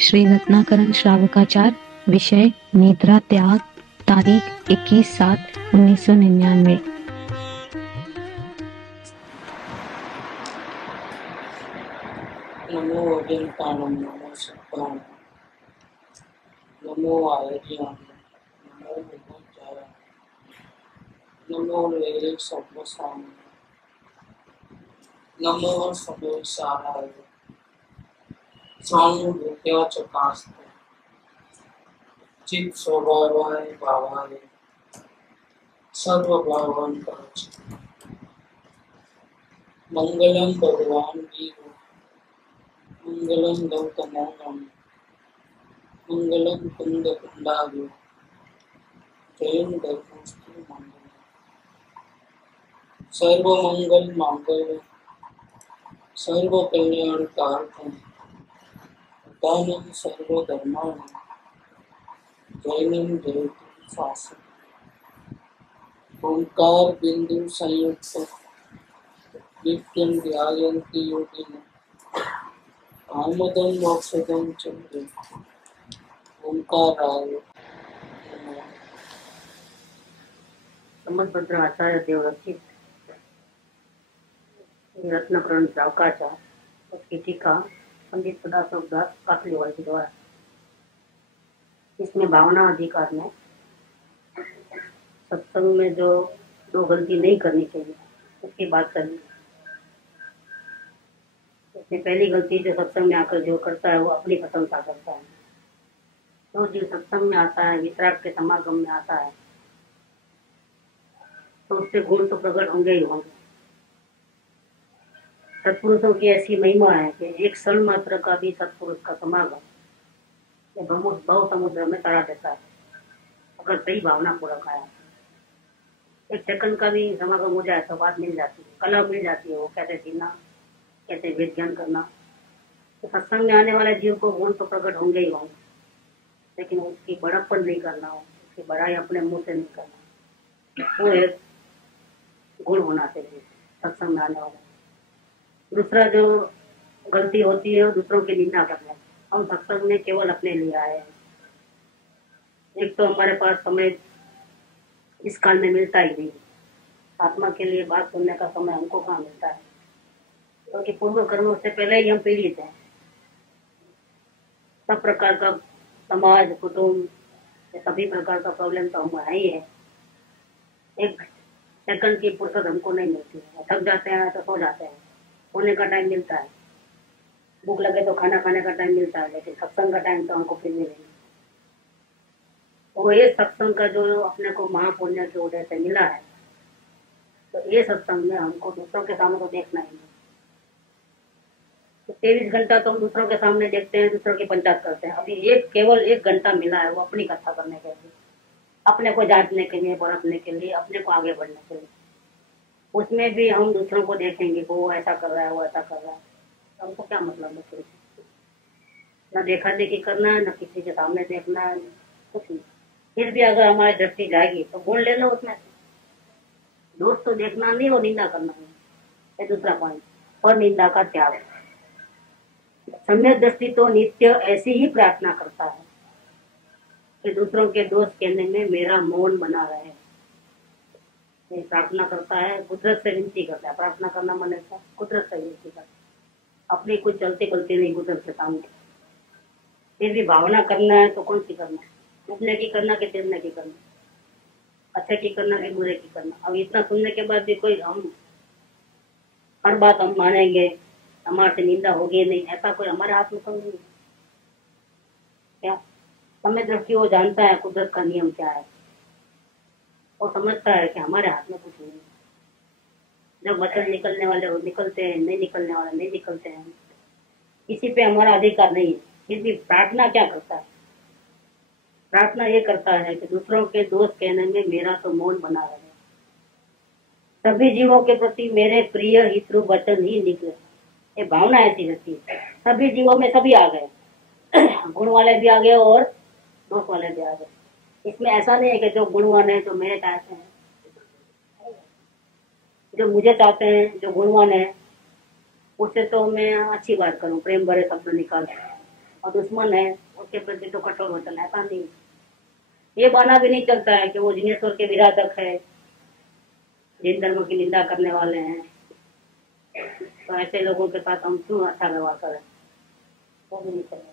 श्री रत्नाकरण श्रावकाचार्य। विषय निद्रा त्याग। तारीख 21/7/1999। नमो अजंताणं नमो सत्ताणं नमो आयर्याणं नमो विभूचाय नमो वेरे सर्वसामान्य नमो सर्वेशाराय स्वानुभूत्या च कास्ते चित् स्वभावाय भावाय सर्वभावान् परच मंगलम भगवान वीर मंगलम गौतमोऽहं मंगलम कुंद कुंडाभ्यो जयं धर्मस्तु मंगलम सर्वमंगल मांगल्य सर्वकल्याणकारकं दानं सर्वधर्माणां जैनं जयतु शासनं ओंकार बिंदु संयुक्त नित्यं ध्यायन्ति योगिनः आमदं मोक्षदं च ओंकाराय नमः। संबंधपत्र आचार्य देवरक्षित रत्नाकरण श्रावकाचार्य, उसकी टीका पंडित सदाशिव दास काठलीवाल के द्वारा। इसमें भावना अधिकार में सत्संग में जो दो गलती नहीं करनी चाहिए उसकी बात करनी। इसमें पहली गलती जो सत्संग में आकर जो करता है वो अपनी प्रशंसा करता है। तो जो सत्संग में आता है, वितराग के समागम में आता है, तो उससे गुण तो प्रकट होंगे ही होंगे। सत्पुरुषों की ऐसी महिमा है कि एक क्षण मात्र का भी सत्पुरुष का समागम भव समुद्र में तरा देता है, अगर सही भावना पूर्वक आया। एक सेकंड का भी समागम हो जाए तो बात मिल जाती है, कला मिल जाती है, वो कैसे जीना, कैसे वेद ज्ञान करना। तो सत्संग में आने वाले जीव को गुण तो प्रकट होंगे ही होंगे, लेकिन उसकी बड़प्पन नहीं करना हो, उसकी बड़ाई अपने मुंह से नहीं करना, वो एक गुण होना चाहिए सत्संग में आने वाला। दूसरा जो गलती होती है वो दूसरों की निंदा करना। हम सत्संग में केवल अपने लिए आए हैं। एक तो हमारे पास समय इस काल में मिलता ही नहीं, आत्मा के लिए बात सुनने का समय हमको कहाँ मिलता है, क्योंकि पूर्व कर्मों से पहले ही हम पीड़ित हैं। सब प्रकार का समाज, कुटुंब, सभी प्रकार का प्रॉब्लम तो हमारा ही है। एक सेकंड की फुर्सत हमको नहीं मिलती है, थक जाते हैं तो सो जाते हैं, सोने का टाइम मिलता है, भूख लगे तो खाना खाने का टाइम मिलता है, लेकिन सत्संग का टाइम तो हमको फिर मिलेगा। तो ये सत्संग का जो अपने को महापुण्य के उदय से मिला है, तो ये सत्संग में हमको दूसरों के सामने तो देखना ही नहीं। तो 23 घंटा तो हम दूसरों के सामने देखते हैं, दूसरों की पंचायत करते हैं। अभी केवल 1 घंटा मिला है, वो अपनी कथा करने के लिए, अपने को जांचने के लिए, परखने के लिए, अपने को आगे बढ़ने के लिए। उसमें भी हम दूसरों को देखेंगे, वो ऐसा कर रहा है, वो ऐसा कर रहा है, तो हमको क्या मतलब है? फिर न देखा देखी करना है, न किसी के सामने देखना है, कुछ नहीं। फिर भी अगर हमारी दृष्टि जाएगी तो गुण ले लो उसमें। दोस्त तो देखना नहीं और निंदा करना नहीं, ये दूसरा पॉइंट। और निंदा का त्याग। सम्यक दृष्टि तो नित्य ऐसी ही प्रार्थना करता है कि दूसरों के दोष कहने में मेरा मौन बना रहे। ये प्रार्थना करता है, कुदरत से विनती करता है। प्रार्थना करना मन ऐसा कुदरत से विनती करता है, अपनी कुछ चलती गलती नहीं कुदरत के सामने। फिर भी भावना करना है तो कौन सी करना है? डूबने की करना कि तैरने की करना, अच्छे की करना कि बुरे की करना। अब इतना सुनने के बाद भी कोई हम हर बात हम मानेंगे, हमारे से निंदा होगी नहीं, ऐसा कोई हमारे हाथ में तो नहीं। क्या समय दृष्टि वो जानता है कुदरत का नियम क्या है, वो समझता है कि हमारे हाथ में कुछ नहीं। जब वचन निकलने वाले वो निकलते हैं, नहीं निकलने वाले नहीं निकलते हैं, किसी पे हमारा अधिकार नहीं है। फिर भी प्रार्थना क्या करता है? प्रार्थना ये करता है कि दूसरों के दोष कहने में मेरा तो मौन बना रहे, सभी जीवों के प्रति मेरे प्रिय हितरु वचन ही निकले। ये भावना ऐसी रहती है। सभी जीवों में सभी आ गए, गुण वाले भी आ गए और दोष वाले भी आ गए। इसमें ऐसा नहीं है कि जो गुणवान है जो मेरे चाहते हैं, जो मुझे चाहते हैं, जो गुणवान है, उससे तो मैं अच्छी बात करूं, प्रेम भरे शब्द निकाल, और दुश्मन है उसके प्रति तो कठोर वचन, ऐसा नहीं। ये बहाना भी नहीं चलता है कि वो जिनेश्वर के विराधक है, जिन धर्म की निंदा करने वाले हैं, तो ऐसे लोगों के साथ हम क्यों अच्छा व्यवहार करें, वो भी नहीं चलेगा,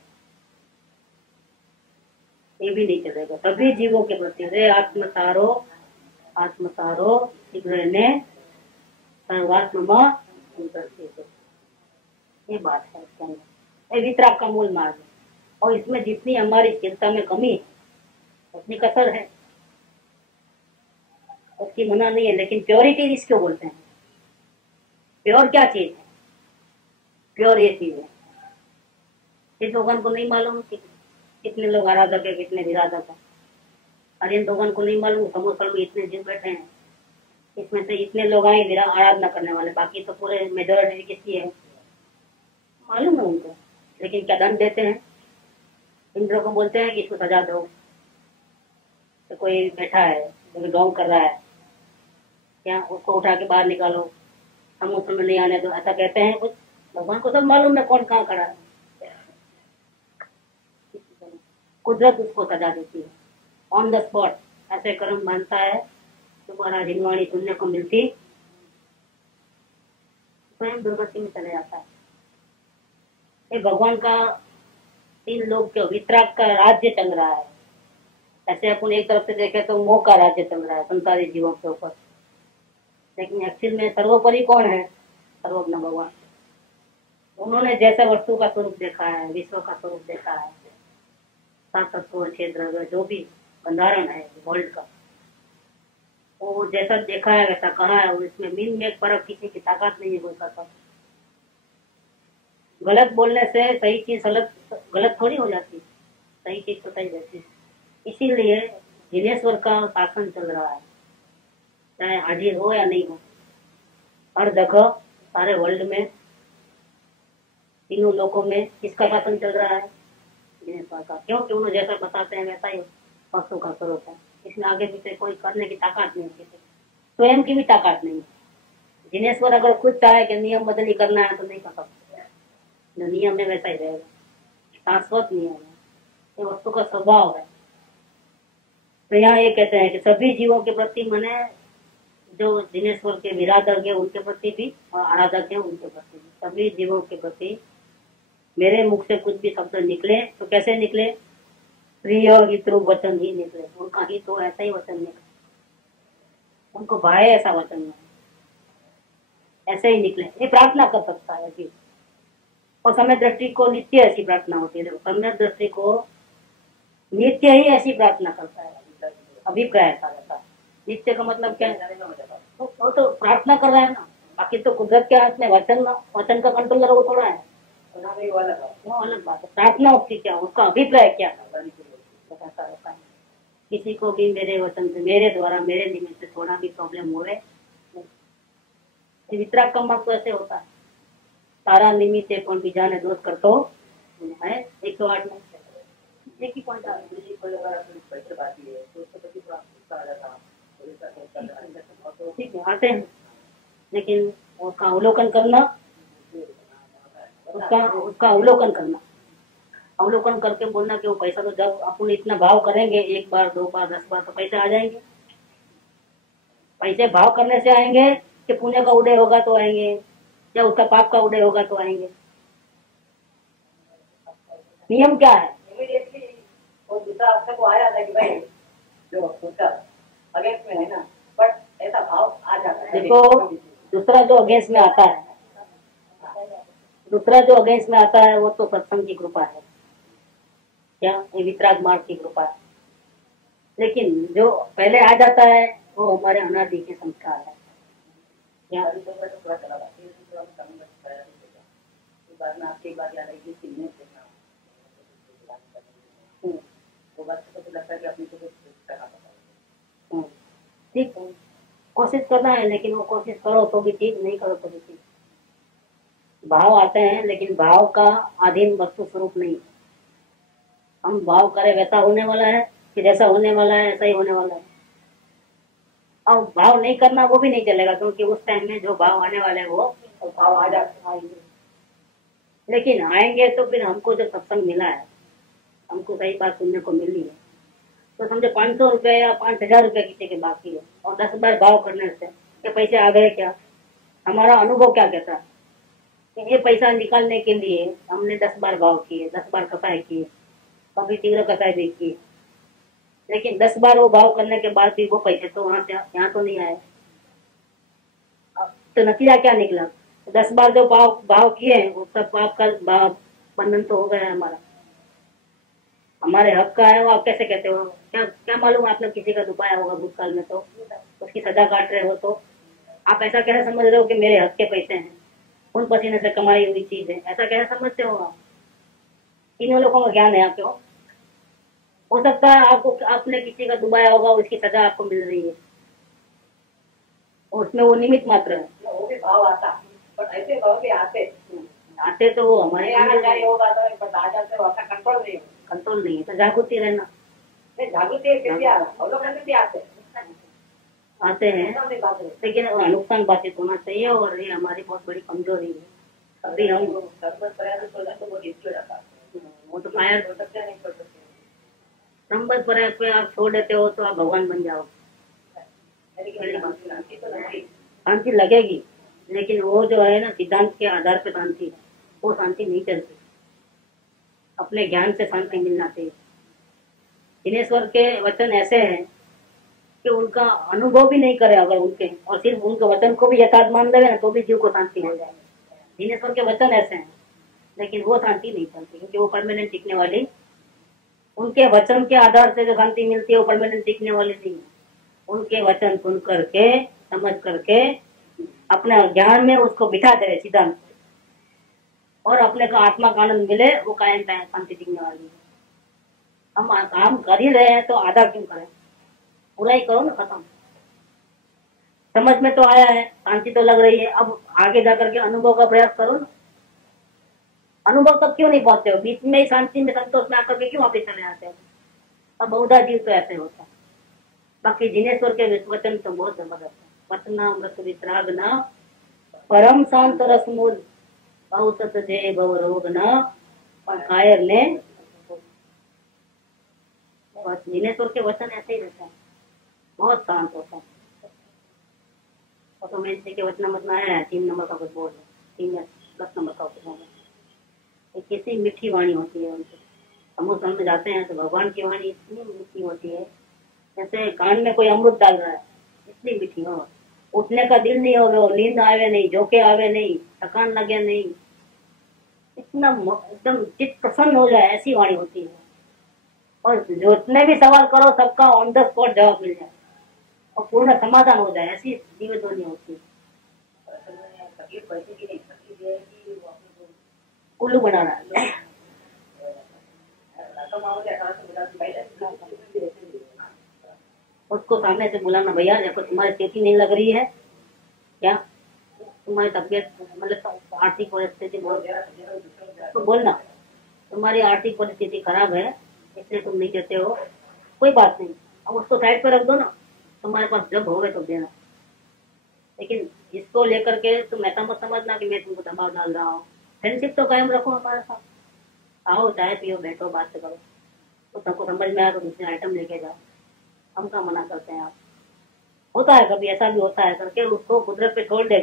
ये भी नहीं चलेगा। सभी जीवों के प्रति रे आत्मसारो शीघ्र ने सर्वात्म, ये बात है इसके अंदर, ये वितराग का मूल मार्ग है। और इसमें जितनी हमारी चिंता में कमी है उतनी कसर है, उसकी मना नहीं है। लेकिन प्योरिटी इसको बोलते हैं। प्योर क्या चीज है? प्योर ये चीज है, इस लोगों को नहीं मालूम कि कितने लोग आराधक है, कितने विराधक है। और इन लोगों को नहीं मालूम समोसर में इतने जिन बैठे हैं, इसमें से इतने लोग आए आराधना करने वाले, बाकी तो पूरे मेजोरिटी किसकी है मालूम है उनको। लेकिन क्या दंड देते हैं? इंद्र को बोलते हैं कि इसको सजा दो। तो कोई बैठा है कोई ढोंग कर रहा है, क्या उसको उठा के बाहर निकालो, समुद्र में नहीं आने दो, ऐसा कहते हैं कुछ? भगवान को सब मालूम है कौन कहाँ खड़ा है। कुदरत उसको सजा देती है ऑन द स्पॉट। ऐसे कर्म मानता है तुम्हारा जिनवाणी सुनने को मिलती, स्वयं दुर्गति में चले जाता है। ये भगवान का तीन लोग के वितराग का राज्य चल रहा है। ऐसे अपन एक तरफ से देखे तो मोह का राज्य चल रहा है संसारी जीवों के ऊपर, लेकिन एक्चुअल में सर्वोपरि कौन है? सर्वज्ञ भगवान। उन्होंने जैसे वस्तु का स्वरूप देखा है, विश्व का स्वरूप देखा है, सात तत्व क्षेत्र जो भी बंधारण है वर्ल्ड का, वो जैसा देखा है वैसा कहा है। और इसमें मीन में फर्क किसी की ताकत नहीं है बोल सकता। गलत बोलने से सही चीज गलत थोड़ी हो जाती, सही चीज तो सही रहती। इसीलिए जिनेश्वर का शासन चल रहा है, चाहे हाजिर हो या नहीं हो, हर जगह सारे वर्ल्ड में तीनों लोकों में किसका शासन चल रहा है? जिनेश्वर का। क्योंकि उन्होंने जैसा बताते हैं वैसा ही वस्तु का स्वरूप है। इसमें आगे पीछे कोई करने की ताकत नहीं है, स्वयं की भी ताकत नहीं है। जिनेश्वर अगर खुद चाहे कि नियम बदली करना है तो नहीं कर सकते, जो नियम है वैसा ही रहेगा, शाश्वत नियम है, ये वस्तु का स्वभाव है। तो यहाँ ये कहते हैं कि सभी जीवों के प्रति मैंने जो जिनेश्वर के विराधक है उनके प्रति भी और आराधक है उनके प्रति भी, सभी जीवों के प्रति मेरे मुख से कुछ भी शब्द निकले तो कैसे निकले? प्रिय हित वचन ही निकले। उनका हित तो ऐसा ही वचन निकले, उनको भाए ऐसा वचन नहीं, ऐसे ही निकले। ये प्रार्थना कर सकता है जी। और समय दृष्टि को नित्य ऐसी प्रार्थना होती है। समय दृष्टि को नित्य ही ऐसी प्रार्थना करता है, अभिप्राय ऐसा रहता है। नित्य का मतलब क्या है? वो तो प्रार्थना कर रहा है ना, बाकी तो कुदरत के हाथ में वचन का कंट्रोलर वो थोड़ा है, वो अलग बात है। प्रार्थना उसकी क्या, उसका अभिप्राय क्या है, ऐसा रहता है। किसी को भी मेरे वचन से, मेरे द्वारा, मेरे निमित्त से थोड़ा भी प्रॉब्लम हुए, वितराग का मत तो ऐसे होता है। तारा निमित्त पण बीजाने दोष करतो है। 108 में एक ही पॉइंट आ ठीक है, आते हैं, लेकिन उसका अवलोकन करना, उसका अवलोकन करना, अवलोकन करके बोलना कि वो पैसा तो जब अपन इतना भाव करेंगे 1 बार 2 बार 10 बार तो पैसे आ जाएंगे। पैसे भाव करने से आएंगे कि पुण्य का उदय होगा तो आएंगे, या उसका पाप का उदय होगा तो आएंगे। नियम क्या है? वो दूसरा अपने को आ जाता है कि भाई जो उसका अगेंस्ट में है ना, बट ऐसा भाव आ जाता है। देखो, दूसरा जो अगेंस्ट में आता है, दूसरा जो अगेंस्ट में आता है वो तो सत्संग की कृपा है, क्या ये वितराग मार्ग की कृपा है। लेकिन जो पहले आ जाता है वो हमारे अनादि के संस्कार है। क्या आपकी बात याद है ठीक, कोशिश करना है, लेकिन वो कोशिश करो तो भी ठीक, नहीं करो तो भी ठीक। भाव आते हैं लेकिन भाव का अधीन वस्तु स्वरूप नहीं। हम भाव करें वैसा होने वाला है कि जैसा होने वाला है ऐसा ही होने वाला है। और भाव नहीं करना वो भी नहीं चलेगा, क्योंकि उस टाइम में जो भाव आने वाले हैं वो भाव आ जाते आएंगे। लेकिन आएंगे तो फिर हमको जो सत्संग मिला है, हमको सही बात सुनने को मिली है, तो समझो 500 रुपये या 5000 रुपये किसी के बाकी है और 10 बार भाव करने से ये पैसे आ गए क्या? हमारा अनुभव क्या कहता है कि ये पैसा निकालने के लिए हमने 10 बार भाव किए, 10 बार कसाई किए, कभी तीव्र कसाई भी की, लेकिन 10 बार वो भाव करने के बाद भी वो पैसे तो वहां से यहाँ तो नहीं आए। तो नतीजा क्या निकला? 10 बार जो भाव किए हैं वो सब पाप का बंधन तो हो गया है हमारा। हमारे हक का है वो आप कैसे कहते हो? क्या क्या मालूम आपने किसी का दुबाया होगा भूतकाल में तो उसकी सजा काट रहे हो, तो आप ऐसा कैसे समझ रहे हो कि मेरे हक के पैसे हैं, खून पसीने से कमाई हुई चीज है, ऐसा कैसे समझते हो आप? तीनों लोगों का ज्ञान है आपके हो सकता है आपको आपने किसी का दुबाया होगा, उसकी सजा आपको मिल रही है, और उसमें वो निमित्त मात्र है। वो भी भाव आता, पर ऐसे भाव भी आते तो वो हमारे आना चाहिए होगा तो आ जाते हो, कंट्रोल नहीं है, तो जागृति रहना। जागृति फिर भी अवलोकन भी आते हैं, लेकिन नुकसान बाधित होना चाहिए, और ये हमारी बहुत बड़ी कमजोरी है। अभी हम वो तो फायर संबद्ध प्रयास पे आप छोड़ देते हो तो आप भगवान बन जाओ, शांति लगेगी, लेकिन वो जो है ना सिद्धांत के आधार पे शांति, वो शांति नहीं चलती। अपने ज्ञान से शांति मिलना चाहिए। दिनेश्वर के वचन ऐसे हैं कि उनका अनुभव भी नहीं करे अगर उनके, और सिर्फ उनके वचन को भी यथार्थ मान देवे ना तो भी जीव को शांति हो जाए। दिनेश्वर के वचन ऐसे हैं, लेकिन वो शांति नहीं चलती, क्योंकि वो परमानेंट टिकने वाली, उनके वचन के आधार से जो शांति मिलती है वो परमानेंट टिकने वाली नहीं है। उनके वचन सुन करके समझ करके अपने ज्ञान में उसको बिठा दे सिद्धांत, और अपने को आत्मा का आनंद मिले, वो कायम शांति टिकने वाली है। हम काम कर ही रहे हैं तो आधा क्यों करें, पूरा ही करो ना, खत्म। समझ में तो आया है, शांति तो लग रही है, अब आगे जाकर के अनुभव का प्रयास करो ना। अनुभव तक क्यों नहीं पहुंचते हो? बीच में ही शांति में संतोष में आकर के क्यों वापिस चले आते हो? अब बहुधा जीव तो ऐसे होता है। बाकी जिनेश्वर के वचन तो बहुत जबरदस्त है। वचना मृत वितराग न परम शांत रस मूल बहुत जय भव रोग न, और कायर ने जिनेश्वर के वचन ऐसे ही रहता है, बहुत शांत होता है। और तो मैं के वचन मत है 3 नंबर का कुछ बोल, 3 या 10 नंबर का कुछ बोल, कितनी मीठी वाणी होती है उनकी। समुद्र में जाते हैं तो भगवान की वाणी इतनी मीठी होती है, जैसे कान में कोई अमृत डाल रहा है, इतनी मीठी हो। उठने का दिल नहीं होगा, नींद आवे नहीं, झोंके आवे नहीं, थकान लगे नहीं, इतना एकदम चित्त प्रसन्न हो जाए, ऐसी वाणी होती है। और जितने भी सवाल करो सबका ऑन द स्पॉट जवाब मिल जाए और पूर्ण समाधान हो जाए, ऐसी जीवित ध्वनि होती है। उल्लू बना रहा है। उसको सामने से बुलाना, भैया देखो तुम्हारी स्थिति नहीं लग रही है क्या, तुम्हारी तबियत मतलब आर्थिक परिस्थिति तो बोलना, तुम्हारी आर्थिक परिस्थिति खराब है इसलिए तुम नहीं देते हो, कोई बात नहीं, अब उसको साइड पर रख दो ना, तुम्हारे पास जब होगा तो देना। लेकिन इसको लेकर के तुम ऐसा मत समझना कि मैं तुमको दबाव डाल रहा हूँ। फ्रेंडशिप तो कायम रखो हमारे साथ, आओ चाय पियो बैठो बात करो, तो सबको समझ में आया तो दूसरे आइटम लेके जाओ, हम क्या मना करते हैं। आप होता है कभी ऐसा भी होता है करके उसको कुदरत पे छोड़ दे,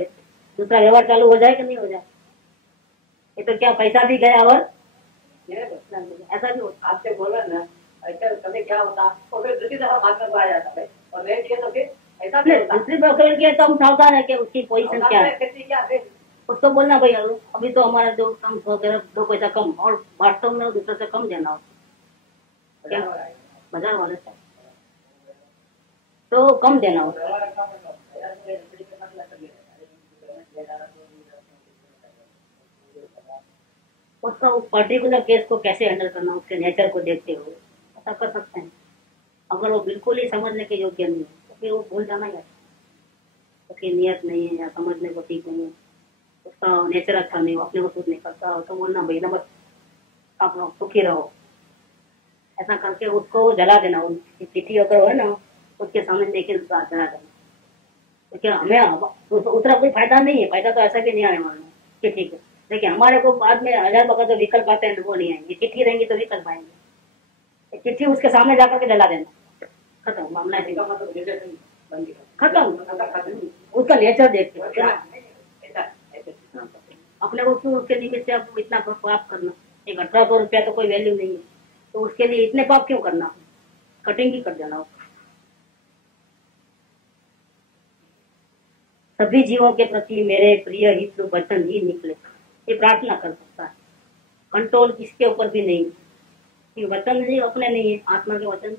दूसरा व्यवहार चालू हो जाए कि नहीं हो जाए। ये तो क्या पैसा भी गया और ऐसा भी होता। आपसे बोला ना ऐसा कभी क्या होता, और फिर दूसरी दफा भाग में आ जाता है, और रेट किया तो फिर ऐसा भी होता। दूसरी पकड़ के तो हम सावधान है कि उसकी पोजीशन क्या है, उसको बोलना भैया अभी तो हमारा जो कम वगैरह 2 पैसा कम, और वास्तव में दूसरे से कम देना हो क्या बाजार वाले से तो कम देना हो। उसका उस पर्टिकुलर केस को कैसे हैंडल करना, उसके नेचर को देखते हुए ऐसा कर सकते हैं। अगर वो बिल्कुल ही समझने के योग्य नहीं है तो फिर वो भूल जाना है, उसकी नियत नहीं है या समझने को ठीक नहीं है, उसका नेचर अच्छा नहीं हो, अपने को सूट नहीं करता हो, तो बोलना भाई नमक आप लोग सुखी रहो, ऐसा करके उसको जला देना। उनकी चिट्ठी अगर है ना उसके सामने देखे उसका जला देना, तो क्या हमें उतना कोई फायदा नहीं है, फायदा तो ऐसा भी नहीं आने वाला है कि ठीक है लेकिन हमारे को बाद में 1000 बका जो विकल्प आते हैं वो नहीं आएंगे, चिट्ठी रहेंगी तो विकल्प आएंगे। चिट्ठी उसके सामने जाकर के जला देना, खत्म मामला है, खत्म। उसका नेचर देखते अपने को क्यों उसके निमित्त से आप इतना पाप करना। एक 1800 रुपया तो कोई वैल्यू नहीं है, तो उसके लिए इतने पाप क्यों करना, कटिंग ही कर देना। सभी जीवों के प्रति मेरे प्रिय हित वचन ही निकले, ये प्रार्थना कर सकता है। कंट्रोल किसके ऊपर भी नहीं, ये वचन ही अपने नहीं है, आत्मा के वचन।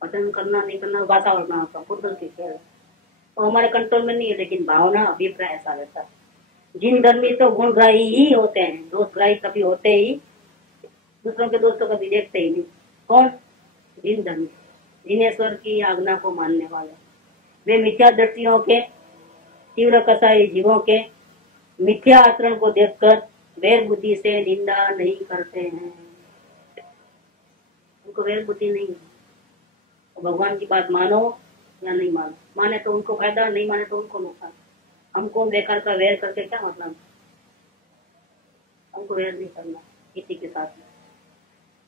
वचन करना नहीं करना वातावरण आपका कुदरत की खेल है, तो हमारे कंट्रोल में नहीं है। लेकिन भावना अभिप्राय ऐसा रहता है। जिन धर्मी तो गुणग्राही ही होते हैं, दोषग्राही कभी होते ही, दूसरों के दोस्तों कभी देखते ही नहीं। कौन? जिन धर्मी, जिनेश्वर की आज्ञा को मानने वाले, वे मिथ्या दृष्टियों के, तीव्र कसाई जीवों के मिथ्या आचरण को देखकर वैर बुद्धि से निंदा नहीं करते हैं। उनको वैर बुद्धि नहीं है, तो भगवान की बात मानो या नहीं मानो, माने तो उनको फायदा, नहीं माने तो उनको नुकसान। हमको बेकार का वैर करके क्या मतलब, हमको वैर नहीं करना किसी के साथ।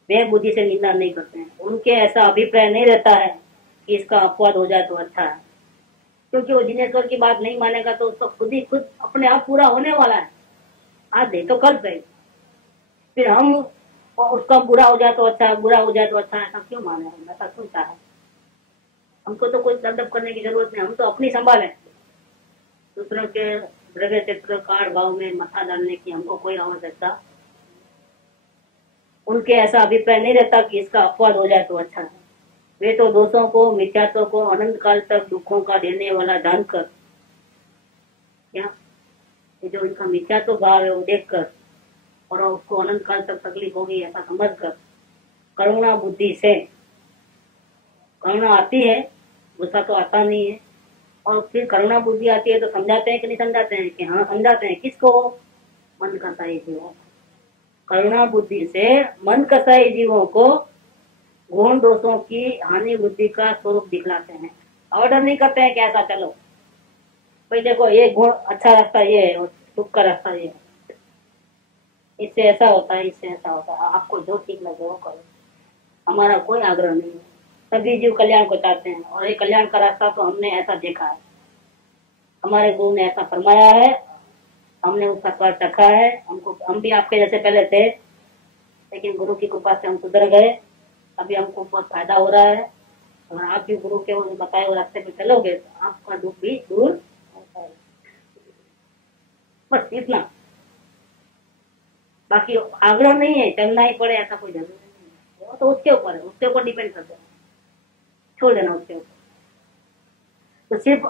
वैर बुद्धि से निंदा नहीं करते हैं, उनके ऐसा अभिप्राय नहीं रहता है कि इसका अपवाद हो जाए तो अच्छा है, क्योंकि वो जिनेश्वर की बात नहीं मानेगा तो उसका खुद अपने आप पूरा होने वाला है। आज दे तो कल पे, फिर हम उसका बुरा हो जाए तो अच्छा, बुरा हो जाए तो अच्छा, ऐसा क्यों माने, ऐसा क्यों चाहे। हमको तो कोई दंडप करने की जरूरत नहीं, हम तो अपनी संभालें। दूसरों के द्रव्य चित्र कार भाव में मथा डालने की हमको कोई आवश्यकता। उनके ऐसा अभिप्राय नहीं रहता कि इसका अपवाद हो जाए तो अच्छा है। वे तो दोषों को, मिथ्यात्व को अनंत काल तक दुखों का देने वाला जानकर, क्या ये जो इनका मिथ्यात्व भाव है वो देखकर और उसको अनंत काल तक तकलीफ होगी ऐसा समझकर करुणा बुद्धि से, करुणा आती है, गुस्सा तो आता नहीं है, और फिर करुणा बुद्धि आती है तो समझाते हैं कि नहीं समझाते हैं, कि हाँ समझाते हैं। किसको? मन कसाई जीवों। करुणा बुद्धि से मन कसाई जीवों को गुण दोषों की हानि बुद्धि का स्वरूप दिखलाते हैं। ऑर्डर नहीं करते हैं कि ऐसा चलो भाई, देखो ये गुण अच्छा रास्ता ये है और दुख का रास्ता ये है, इससे ऐसा होता है, इससे ऐसा होता है, आपको जो ठीक लगे वो करो। हमारा कोई आग्रह नहीं है, सभी जीव कल्याण को चाहते हैं, और ये कल्याण का रास्ता तो हमने ऐसा देखा है, हमारे गुरु ने ऐसा फरमाया है, हमने उसका स्वाद चखा है। हम भी आपके जैसे पहले थे, लेकिन गुरु की कृपा से हम सुधर गए, अभी हमको बहुत फायदा हो रहा है। और आप भी गुरु के बताए हुए रास्ते पे चलोगे तो आपका दुख भी दूर होता है। बस इतना, बाकी आग्रह नहीं है, चलना ही पड़े ऐसा कोई जरूरी नहीं है, वो तो उसके ऊपर है, उसके ऊपर डिपेंड करते हैं, छोड़ देना उसके ऊपर। तो सिर्फ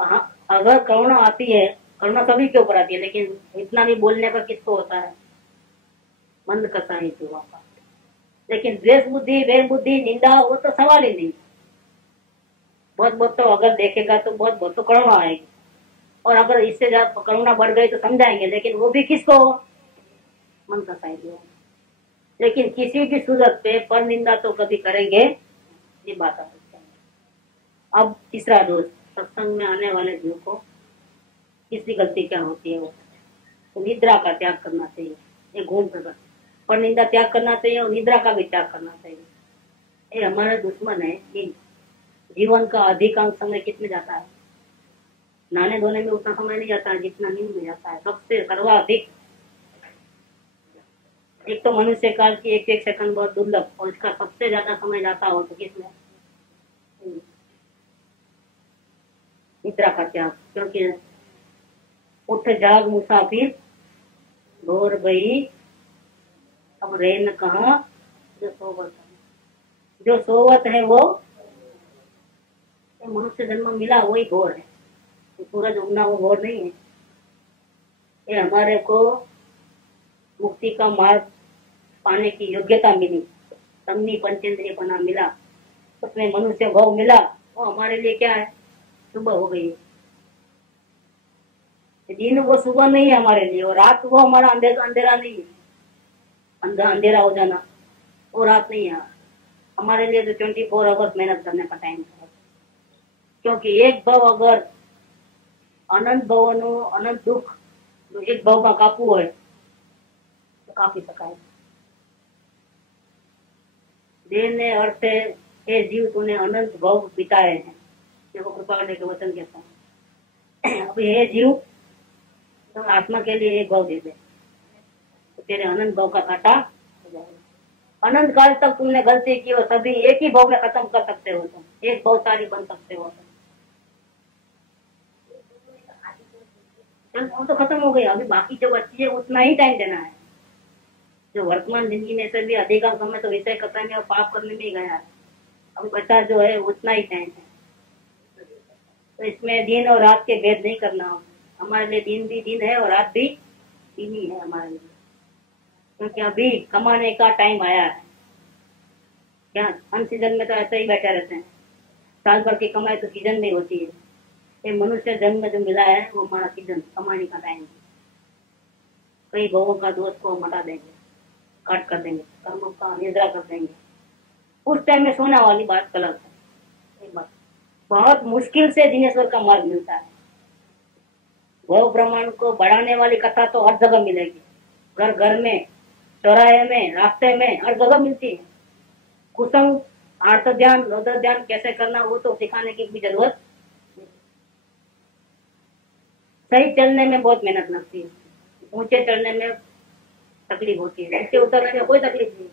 अगर करुणा आती है, करुणा सभी के ऊपर आती है, लेकिन इतना भी बोलने पर किसको होता है, मंद करता है जीवा का। लेकिन द्वेष बुद्धि, वैर बुद्धि, निंदा, वो तो सवाल ही नहीं। बहुत बहुत तो अगर देखेगा तो बहुत बहुत तो करुणा आएगी, और अगर इससे ज्यादा करुणा बढ़ गई तो समझाएंगे, लेकिन वो भी किसको? मन का साइड। लेकिन किसी भी सूरत पे पर निंदा तो कभी करेंगे, ये बात आ सकते हैं। अब तीसरा दोष, सत्संग में आने वाले जीव को किसकी गलती क्या होती है, वो तो निद्रा का त्याग करना चाहिए, ये गुण प्रकट। पर निंदा त्याग करना चाहिए और निद्रा का भी त्याग करना चाहिए। ये हमारा दुश्मन है कि जीवन का अधिकांश समय किसमें जाता है, नहाने धोने में उतना समय नहीं जाता है जितना नींद में जाता है, सबसे सर्वाधिक। एक तो मनुष्य काल की एक एक सेकंड बहुत दुर्लभ, और इसका सबसे ज्यादा समय जाता हो तो किसमें? निद्रा का त्याग। क्योंकि उठ जाग मुसाफिर भोर भई, अब रहे न कहा जो सोवत है। जो सोवत है वो मनुष्य जन्म मिला वही घोर है, सूरज उगना वो घोर नहीं है। ये हमारे को मुक्ति का मार्ग पाने की योग्यता मिली, तमनी पंचेंद्रिय पना मिला, उसमें मनुष्य भाव मिला, वो हमारे लिए क्या है? सुबह हो गई। दिन वो सुबह नहीं है हमारे लिए, और रात वो हमारा अंधेरा नहीं है, अंधेरा हो जाना वो रात नहीं है हमारे लिए। तो 24 आवर्स मेहनत करने का टाइम है, क्योंकि एक भाव अगर अनंत भवनो अनंत दुख एक भाव में कापू है કાપી શકાય. देने अर्थे हे जीव तूने अनंत भोग बिताए हैं, देखो कृपा करने के वचन कहता है. अभी हे जीव तो आत्मा के लिए एक भोग दे दे तो तेरे अनंत भोग का काटा हो जाएगा. अनंत काल तक तुमने गलती की हो, सभी एक ही भोग में खत्म कर सकते हो, तुम एक भोगतारी बन सकते हो. चल वो तो खत्म हो गया. अभी बाकी जो बच्ची है उतना ही टाइम देना है. जो वर्तमान जिंदगी में से भी अधिकांश समय तो विषय करने में और पाप करने में ही गया है. अभी बच्चा जो है उतना ही टाइम है. तो इसमें दिन और रात के भेद नहीं करना हो. हमारे लिए दिन भी दिन है और रात भी दिन ही है हमारे लिए, क्योंकि अभी कमाने का टाइम आया है. क्या अन सीजन में तो ऐसे ही बैठे रहते हैं. साल भर की कमाई तो सीजन में होती है. ये मनुष्य जन्म में जो मिला है वो हमारा सीजन, कमाने का टाइम है. कई भोगों का दोष को हटा देंगे, कट कर देंगे, कर्मों का निद्रा कर देंगे. उस टाइम में सोने वाली बात गलत है. एक बात बहुत मुश्किल से दिनेश्वर का मार्ग मिलता है. भोग ब्रह्मांड को बढ़ाने वाली कथा तो हर जगह मिलेगी. घर घर में, चौराहे में, रास्ते में, हर जगह मिलती है. कुसंग, आर्त ध्यान, रौद्र ध्यान कैसे करना वो तो सिखाने की भी जरूरत. सही चलने में बहुत मेहनत लगती है. ऊंचे चढ़ने में तकलीफ होती है, नीचे उतरने में कोई तकलीफ नहीं.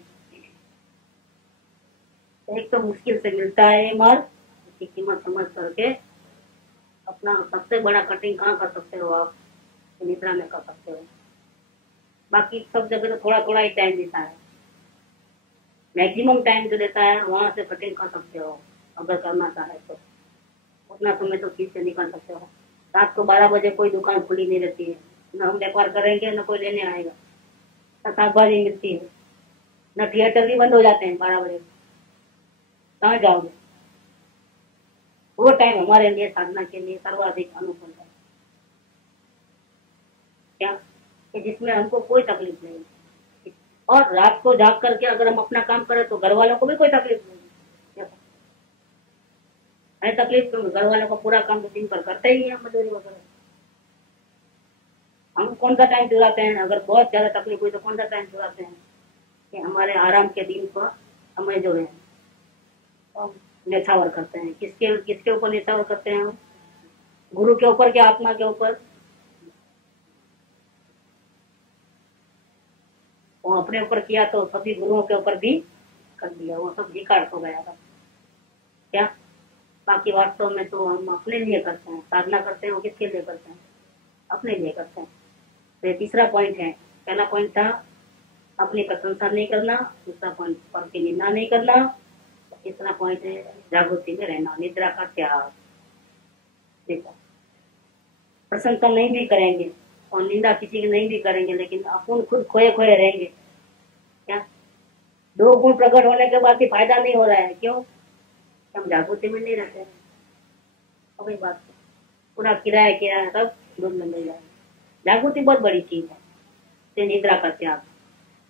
एक तो मुश्किल से मिलता है ये मार्ग. इसकी कीमत समझ करके अपना सबसे बड़ा कटिंग कहाँ कर सकते हो आप, निद्रा में कर सकते हो. बाकी सब जगह तो थोड़ा थोड़ा ही टाइम देता है. मैक्सिमम टाइम जो देता है वहां से कटिंग कर सकते हो अगर करना चाहे तो. उतना समय तो ठीक से निकाल सकते हो. रात को 12 बजे कोई दुकान खुली नहीं रहती है. न हम व्यापार करेंगे न कोई लेने आएगा, न शाक भाजी मिलती है, न थिएटर भी बंद हो जाते हैं 12 बजे. कहाँ जाओगे? वो टाइम हमारे लिए साधना के लिए सर्वाधिक अनुकूल है. क्या कि जिसमें हमको कोई तकलीफ नहीं. और रात को जाग करके अगर हम अपना काम करें तो घर वालों को भी कोई तकलीफ नहीं है. तकलीफ क्यों? घर वालों को पूरा काम तो दिन पर करते ही है, मजदूरी वगैरह. हम कौन सा टाइम चुराते हैं? अगर बहुत ज्यादा तकलीफ हुई तो कौन सा टाइम चुराते हैं कि हमारे आराम के दिन पर हमें जो है न्यौछावर करते हैं. किसके किसके ऊपर न्यौछावर करते हैं हम? गुरु के ऊपर क्या आत्मा के ऊपर? वो अपने ऊपर किया तो सभी गुरुओं के ऊपर भी कर दिया. वो सब विकार हो गया था. क्या बाकी वास्तव में तो हम अपने लिए करते हैं. साधना करते हैं वो किसके लिए करते हैं? अपने लिए करते हैं. तो ये तीसरा पॉइंट है. पहला पॉइंट था अपनी प्रशंसा नहीं करना. दूसरा पॉइंट फल की निंदा नहीं करना. तीसरा पॉइंट है जागृति में रहना, निद्रा का त्याग. देखो प्रशंसा नहीं भी करेंगे और निंदा किसी की नहीं भी करेंगे, लेकिन अपन खुद खोए खोए रहेंगे. क्या 2 गुण प्रकट होने के बाद भी फायदा नहीं हो रहा है? क्यों? हम जागृति में नहीं रहते हैं. वही बात पूरा किराया सब दूध में मिल जाएगा. जागृति बहुत बड़ी चीज है. तो निद्रा का त्याग.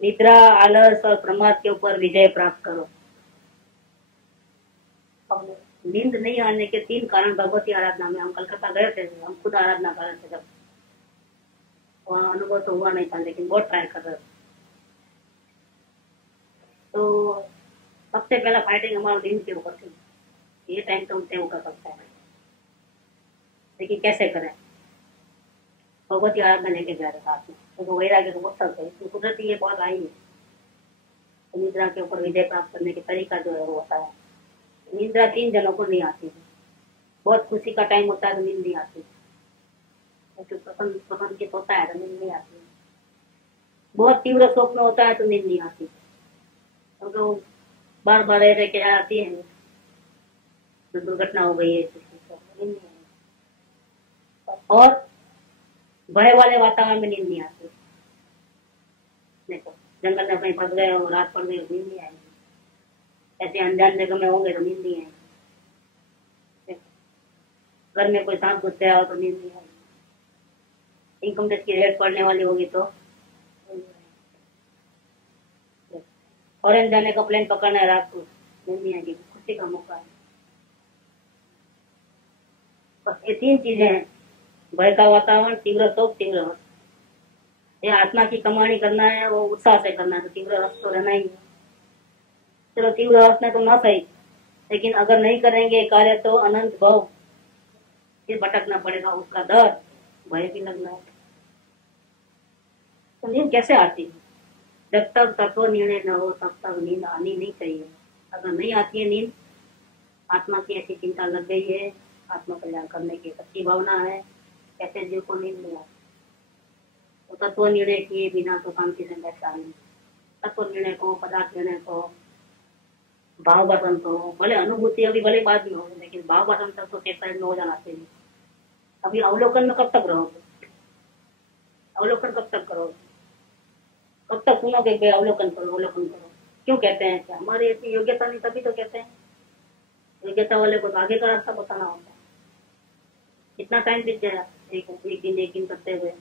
निद्रा, आलस और प्रमाद के ऊपर विजय प्राप्त करो. नींद नहीं आने के 3 कारण भगवती आराधना में. हम कलकत्ता गए थे, हम खुद आराधना कर रहे थे. जब वहाँ अनुभव तो हुआ नहीं था, लेकिन बहुत ट्राई कर रहे थे. तो सबसे पहला फाइटिंग हमारा नींद के ऊपर थी. ये टाइम तो हम तय कर सकते हैं, लेकिन कैसे करें? भगवती आराधना लेके जा रहे हाथ में. तो वैराग्य तो बहुत सकते हैं. कुदरती ये बहुत आई है. तो निद्रा के ऊपर विजय प्राप्त करने के तरीका जो है वो होता है. निद्रा 3 जनों को नहीं आती है. बहुत खुशी का टाइम होता है तो नींद नहीं आती. प्रसन्न होता है तो नींद नहीं आती. बहुत तीव्र शोक में होता है तो नींद नहीं आती. तो बार बार रह के आती है तो दुर्घटना हो गई है. और भय वाले वातावरण में नींद नहीं आती. देखो जंगल में कहीं फंस गए हो, रात पड़ गई, नींद नहीं आएगी. ऐसे अनजान जगह में होंगे तो नींद नहीं आएगी. घर में कोई सांप घुस गया हो तो नींद नहीं आएगी. इनकम टैक्स की रेट पड़ने वाली होगी तो. फॉरेन जाने का प्लान पकड़ना है रात को, नींद नहीं आएगी. खुशी का मौका है. बस ये 3 चीजें हैं. भय का वातावरण, तीव्र शोक, तीव्र ये आत्मा की कमानी करना है, वो उत्साह से करना है, तो तीव्र रस तो रहना ही है। चलो तीव्र रस में तो ना सही, लेकिन अगर नहीं करेंगे कार्य तो अनंत भव फिर भटकना पड़ेगा, उसका डर भय भी लगना है। तो नींद कैसे आती है? जब तक तत्व निर्णय न हो तब तक नींद आनी नहीं चाहिए। अगर नहीं आती है नींद, आत्मा की ऐसी चिंता लग गई है, आत्मा कल्याण करने की सच्ची भावना है, ऐसे जीव को नींद नहीं आती। तो तत्व निर्णय किए बिना तो शांति से बैठता नहीं। तत्व निर्णय को, पदार्थ निर्णय को, भाव बसंत हो, भले अनुभूति अभी भले बाद में हो, लेकिन भाव बसंत तो चेतन में हो जाना चाहिए। अभी अवलोकन में कब तक रहोगे? अवलोकन कब तक करोगे? कब तक सुनोगे भाई अवलोकन करो, अवलोकन करो? क्यों कहते हैं? क्या हमारी इतनी योग्यता नहीं, तभी तो कहते हैं। योग्यता वाले को आगे का रास्ता बताना होता है। कितना टाइम बीत गया एक दिन करते हुए,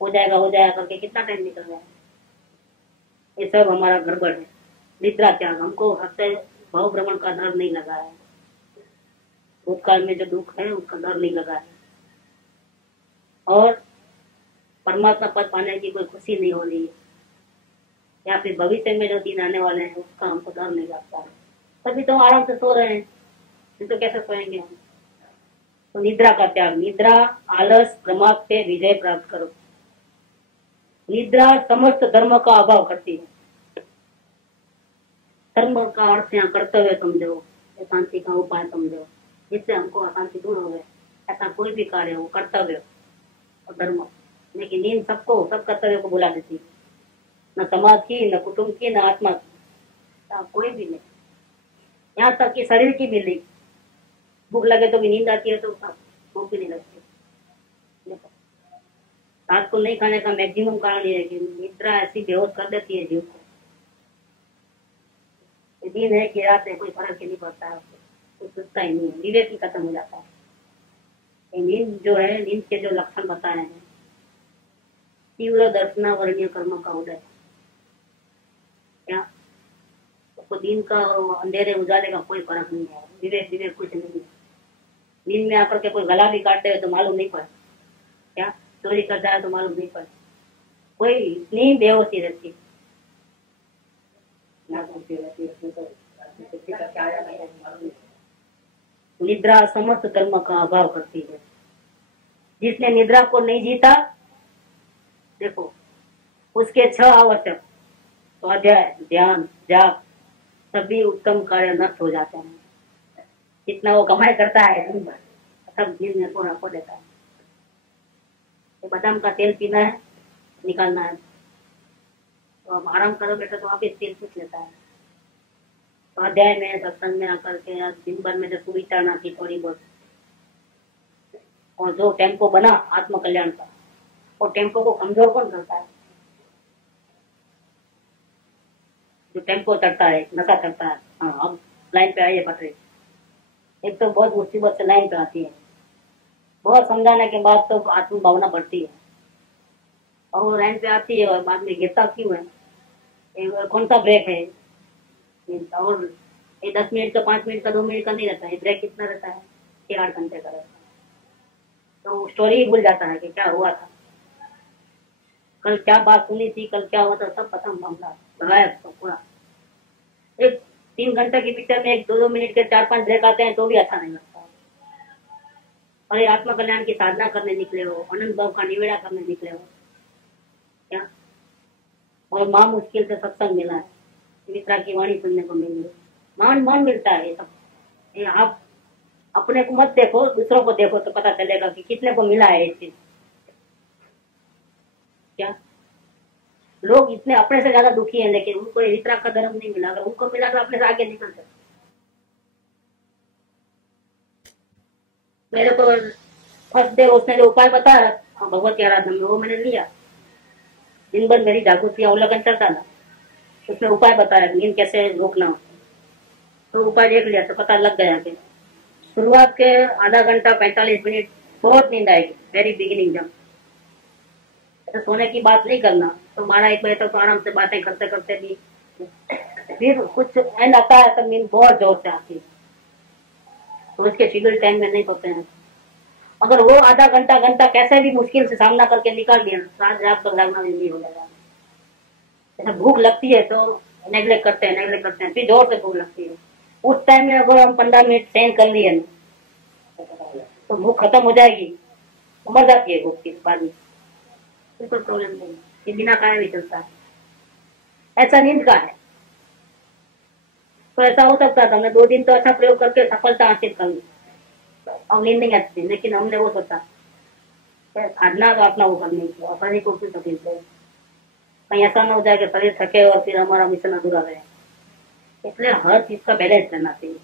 हो जाएगा करके कितना टाइम निकल गया। ये सब हमारा गड़बड़ है। निद्रा त्याग, हमको हत्या भाव भ्रमण का डर नहीं लगा है, भूतकाल में जो दुख है उसका डर नहीं लगा है, और परमात्मा पद पाने की कोई खुशी नहीं हो रही है, या फिर भविष्य में जो दिन आने वाले हैं उसका हमको डर नहीं लगता है। तभी तो आराम से सो रहे हैं, नहीं तो कैसे सोएंगे हम? तो निद्रा का त्याग, निद्रा आलस प्रमाद पे विजय प्राप्त करो। निद्रा समस्त धर्म का अभाव करती है। धर्म का अर्थ यहाँ कर्तव्य समझो, शांति का उपाय समझो, जिससे हमको अशांति दूर हो गए। ऐसा कोई भी कार्य हो, कर्तव्य और धर्म, लेकिन नींद सबको, सब कर्तव्य को बुला देती है। न समाज की, न कुटुंब की, न आत्मा की, कोई भी नहीं, यहाँ तक कि शरीर की भी नहीं। भूख लगे तो भी नींद आती है, तो भूख भी नहीं लगती। रात को नहीं खाने का मैक्सिमम कारण ये है कि निद्रा ऐसी बेहोश कर देती है जीव को। दिन है कि रात है, कोई फर्क ही नहीं पड़ता है, कुछ सुनता ही नहीं है, विवेक ही खत्म हो जाता है। नींद जो है, नींद के जो लक्षण बताए हैं, तीव्र दर्शना वर्णीय कर्म का उदय, क्या उसको दिन का और अंधेरे उजाले का कोई फर्क नहीं है। विवेक कुछ नहीं है। नींद में आकर के कोई गला भी काटते है तो मालूम नहीं पड़े, क्या चोरी करता है तो मालूम नहीं पड़े, कोई इतनी बेहोशी रहती। निद्रा समस्त कर्म का अभाव करती है। जिसने निद्रा को नहीं जीता, देखो उसके 6 आवश्यक स्वाध्याय, ध्यान, जाप, सभी उत्तम कार्य नष्ट हो जाते हैं। जितना वो कमाई करता है सब दिन में पूरा खो देता है। बादाम का तेल पीना है, निकालना है, तो अब आराम करो बेटा, तो आप तेल पूछ लेता है। स्वाध्याय में, सत्संग में आकर के दिन भर में जब पूरी टर्न आती थोड़ी बहुत, और जो टेम्पो बना आत्म कल्याण का, वो टेम्पो को कमजोर कौन करता है? जो टेम्पो चढ़ता है, नशा चढ़ता है। हाँ, अब लाइन पे आइए पटरी। एक तो बहुत मुसीबत से लाइन पे आती है, बहुत समझाने के बाद तो आत्म भावना बढ़ती है, और वो लाइन पे आती है और बाद में गिरता क्यों है? कौन सा ब्रेक है? और 10 मिनट का, 5 मिनट का, 2 मिनट का नहीं रहता है ब्रेक। कितना रहता है? 8 घंटे का रहता है। तो स्टोरी ही भूल जाता है कि क्या हुआ था, कल क्या बात सुनी थी, कल क्या हुआ था, सब खत्म मामला, गायब तो पूरा। एक 3 घंटे की पिक्चर में 1-2 मिनट के 4-5 ब्रेक आते हैं तो भी अच्छा नहीं लगता। और आत्म कल्याण की साधना करने निकले हो, अनंत भाव का निवेड़ा करने निकले हो, क्या? और माँ मुश्किल से सत्संग मिला है, मित्रा की वाणी सुनने को मिली है, मान मिलता है। ये सब ये आप अपने को मत देखो, दूसरों को देखो तो पता चलेगा कि कितने को मिला है ये चीज। क्या लोग इतने अपने से ज्यादा दुखी हैं, लेकिन उनको इस तरह का धर्म नहीं मिला। अगर उनको मिला तो अपने से आगे निकल सकते। मेरे को फर्स्ट डे उसने जो उपाय बताया भगवत की आराधना में, वो मैंने लिया। दिन भर मेरी जागृति अवलोकन चलता था, उसने उपाय बताया नींद कैसे रोकना हो, तो उपाय देख लिया तो पता लग गया कि शुरुआत के आधा घंटा 45 मिनट बहुत नींद आएगी, वेरी बिगिनिंग जब। तो सोने की बात नहीं करना, तो 12-1 बजे तक तो आराम से बातें करते करते भी, फिर कुछ एंड आता है तब नींद बहुत जोर से आती है, तो उसके शेड्यूल टाइम में नहीं सोते हैं। अगर वो आधा घंटा घंटा कैसे भी मुश्किल से सामना करके निकाल दिया, रात रात तक लगना भी नहीं हो जाएगा। जैसे भूख लगती है तो नेग्लेक्ट करते हैं, फिर जोर से भूख लगती है। उस टाइम में अगर हम 15 मिनट सहन कर लिए तो भूख खत्म हो जाएगी, तो मर जाती है भूख की बाद में, कोई प्रॉब्लम नहीं, ये बिना खाए भी चलता है। ऐसा नींद का है। तो ऐसा हो सकता था, हमने 2 दिन तो अच्छा प्रयोग करके सफलता हासिल कर ली, अब नींद नहीं आती थी, लेकिन हमने वो सोचा साधना तो अपना वो करनी चाहिए, शरीर को फिर तकलीफ है, कहीं ऐसा ना हो जाए कि शरीर थके और फिर हमारा मिशन अधूरा रहे। इसलिए हर चीज का बैलेंस रहना चाहिए।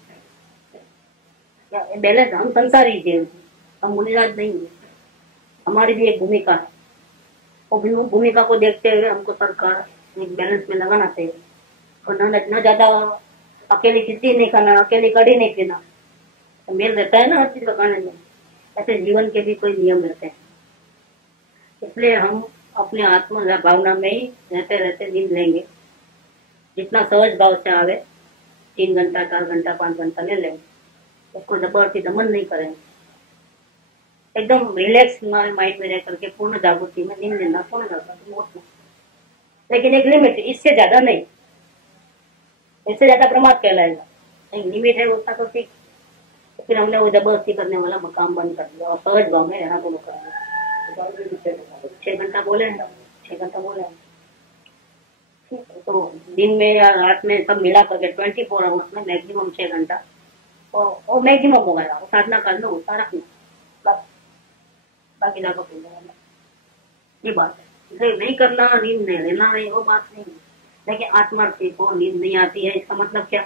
बैलेंस, हम संसारी जीव, हम मुनिराज नहीं है, हमारी भी एक भूमिका है। और भूमिका को देखते हुए हमको सरकार एक बैलेंस में लगाना चाहिए, और न ज्यादा अकेली खिचड़ी नहीं खाना, अकेली कड़ी नहीं पीना। तो मेल रहता है ना हर चीज का खाने में, ऐसे जीवन के भी कोई नियम रहते हैं। इसलिए हम अपने आत्म भावना में ही रहते रहते नींद लेंगे, जितना सहज भाव से आवे, 3 घंटा 4 घंटा 5 घंटा ले लेंगे, उसको जबरदस्ती दमन नहीं करेंगे। एकदम रिलैक्स माइंड में रह करके पूर्ण जागृति में नींद लेना, पूर्ण जागृति, लेकिन एक लिमिट, इससे ज्यादा नहीं, इससे ज्यादा प्रमाद कहलाएगा। एक लिमिट है उसका तो ठीक। फिर हमने वो जबरदस्ती करने वाला मकाम बंद कर दिया और सहज भाव में रहना शुरू कर दिया। 6 घंटा बोले, 6 घंटा बोले, तो दिन में या रात में सब मिला करके 24 आवर्स में मैक्सिमम 6 घंटा और मैक्सिमम हो गया, साधना कर लो, उसका रखना बस, बाकी ना कुछ नहीं। ये बात है, नहीं करना, नींद नहीं लेना, नहीं वो बात नहीं। लेकिन आत्मा को नींद नहीं आती है, इसका मतलब क्या?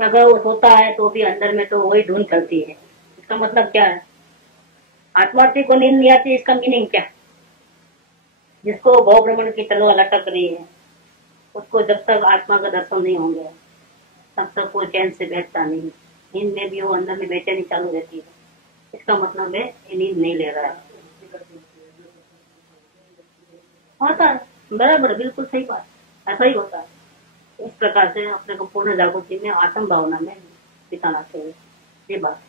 अगर वो सोता है तो भी अंदर में तो वही धुन चलती है, इसका मतलब क्या है? आत्मार्थी को नींद नहीं आती, इसका मीनिंग क्या? जिसको भव भ्रमण की तलवार लटक रही है, उसको जब तक आत्मा का दर्शन नहीं होंगे तब तक वो चैन से बैठता नहीं। नींद में भी वो अंदर में बेचैनी चालू रहती है, इसका मतलब है ये नींद नहीं ले रहा है। होता है, बराबर, बिल्कुल सही बात, ऐसा ही होता है। इस प्रकार से अपने को पूर्ण जागृति में, आत्म भावना में बिताना चाहिए, ये बात।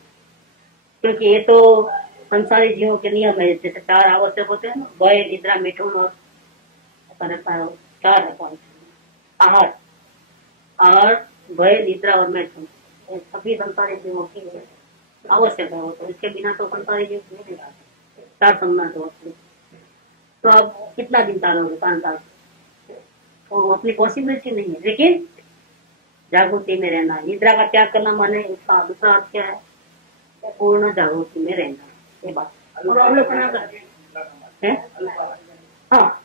क्योंकि ये तो संसारी जीवों के नियम है, जैसे 4 आवश्यक होते हैं ना, भय, निद्रा, मिथुन और 4 है कौन से? आहार, भय, निद्रा और मैथुन, सभी संसारी जीवों की आवश्यक है। वो तो इसके बिना तो संसारी जीव नहीं रहते, 4 संन्यास होते। तो अब कितना दिन तारोगे? 5 साल, तो वो अपनी पॉसिबिलिटी नहीं है। लेकिन जागृति में रहना, निद्रा का त्याग करना माने उसका दूसरा अर्थ क्या है? पूर्ण जागृति में रहना, ये बात। और हम लोग बना करते हैं, हाँ,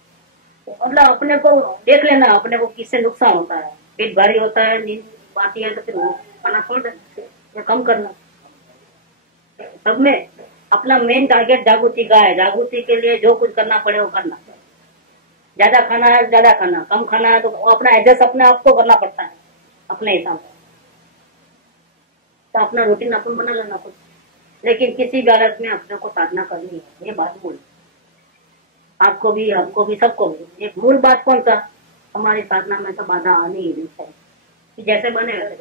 मतलब अपने को देख लेना, अपने को किससे नुकसान होता है। पेट भारी होता है, नींद आती है, तो फिर वो खाना छोड़ देना या कम करना। सब में अपना मेन टारगेट जागृति का है। जागृति के लिए जो कुछ करना पड़े वो करना। ज्यादा खाना है ज्यादा खाना, कम खाना है तो अपना एडजस्ट अपने आप को करना पड़ता है अपने हिसाब से। तो अपना रूटीन अपन बना लेना कुछ, लेकिन किसी भी हालत में अपने को साधना करनी है, ये बात मूल। आपको भी, हमको भी, सबको भी। एक मूल बात कौन सा? हमारी साधना में तो बाधा आनी ही नहीं चाहिए, कि जैसे बने वैसे।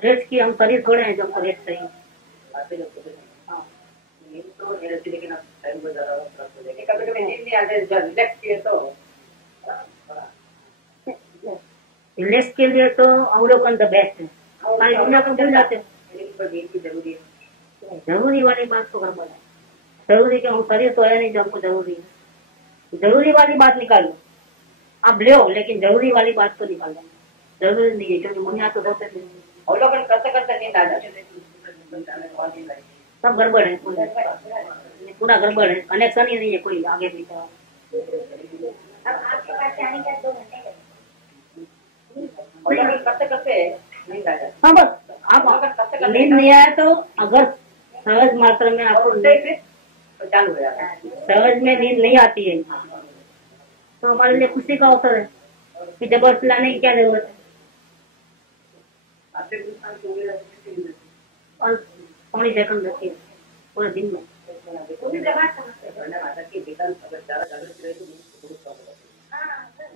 रेस्ट की हम शरीर थोड़े हैं जो हमको रेस्ट चाहिए। रिलैक्स के लिए तो अवलोकन द बेस्ट है, सारी दुनिया को भूल जाते हैं। जरूरी वाली बात तो गड़बड़ है। जरूरी क्या? हम शरीर तो है नहीं जो हमको जरूरी है। जरूरी वाली बात निकाल लो, आप ले, लेकिन जरूरी वाली बात तो निकाल लेना। जरूरी नहीं है, क्योंकि मुनिया तो होते नहीं। अवलोकन करते करते नींद आ जाती है, सब गड़बड़ है, पूरा गड़बड़ है, कनेक्शन ही नहीं है कोई आगे पीछे। अवलोकन करते करते नींद आ जाती है। हाँ, बस आप नींद नहीं आया तो अगर सहज मात्रा में आपको तो चालू हो जाता है। सहज में नींद नहीं आती है तो हमारे लिए खुशी का अवसर है कि जबरदस्ती लाने की क्या जरूरत है। और 5 सेकंड रखिए पूरे दिन में।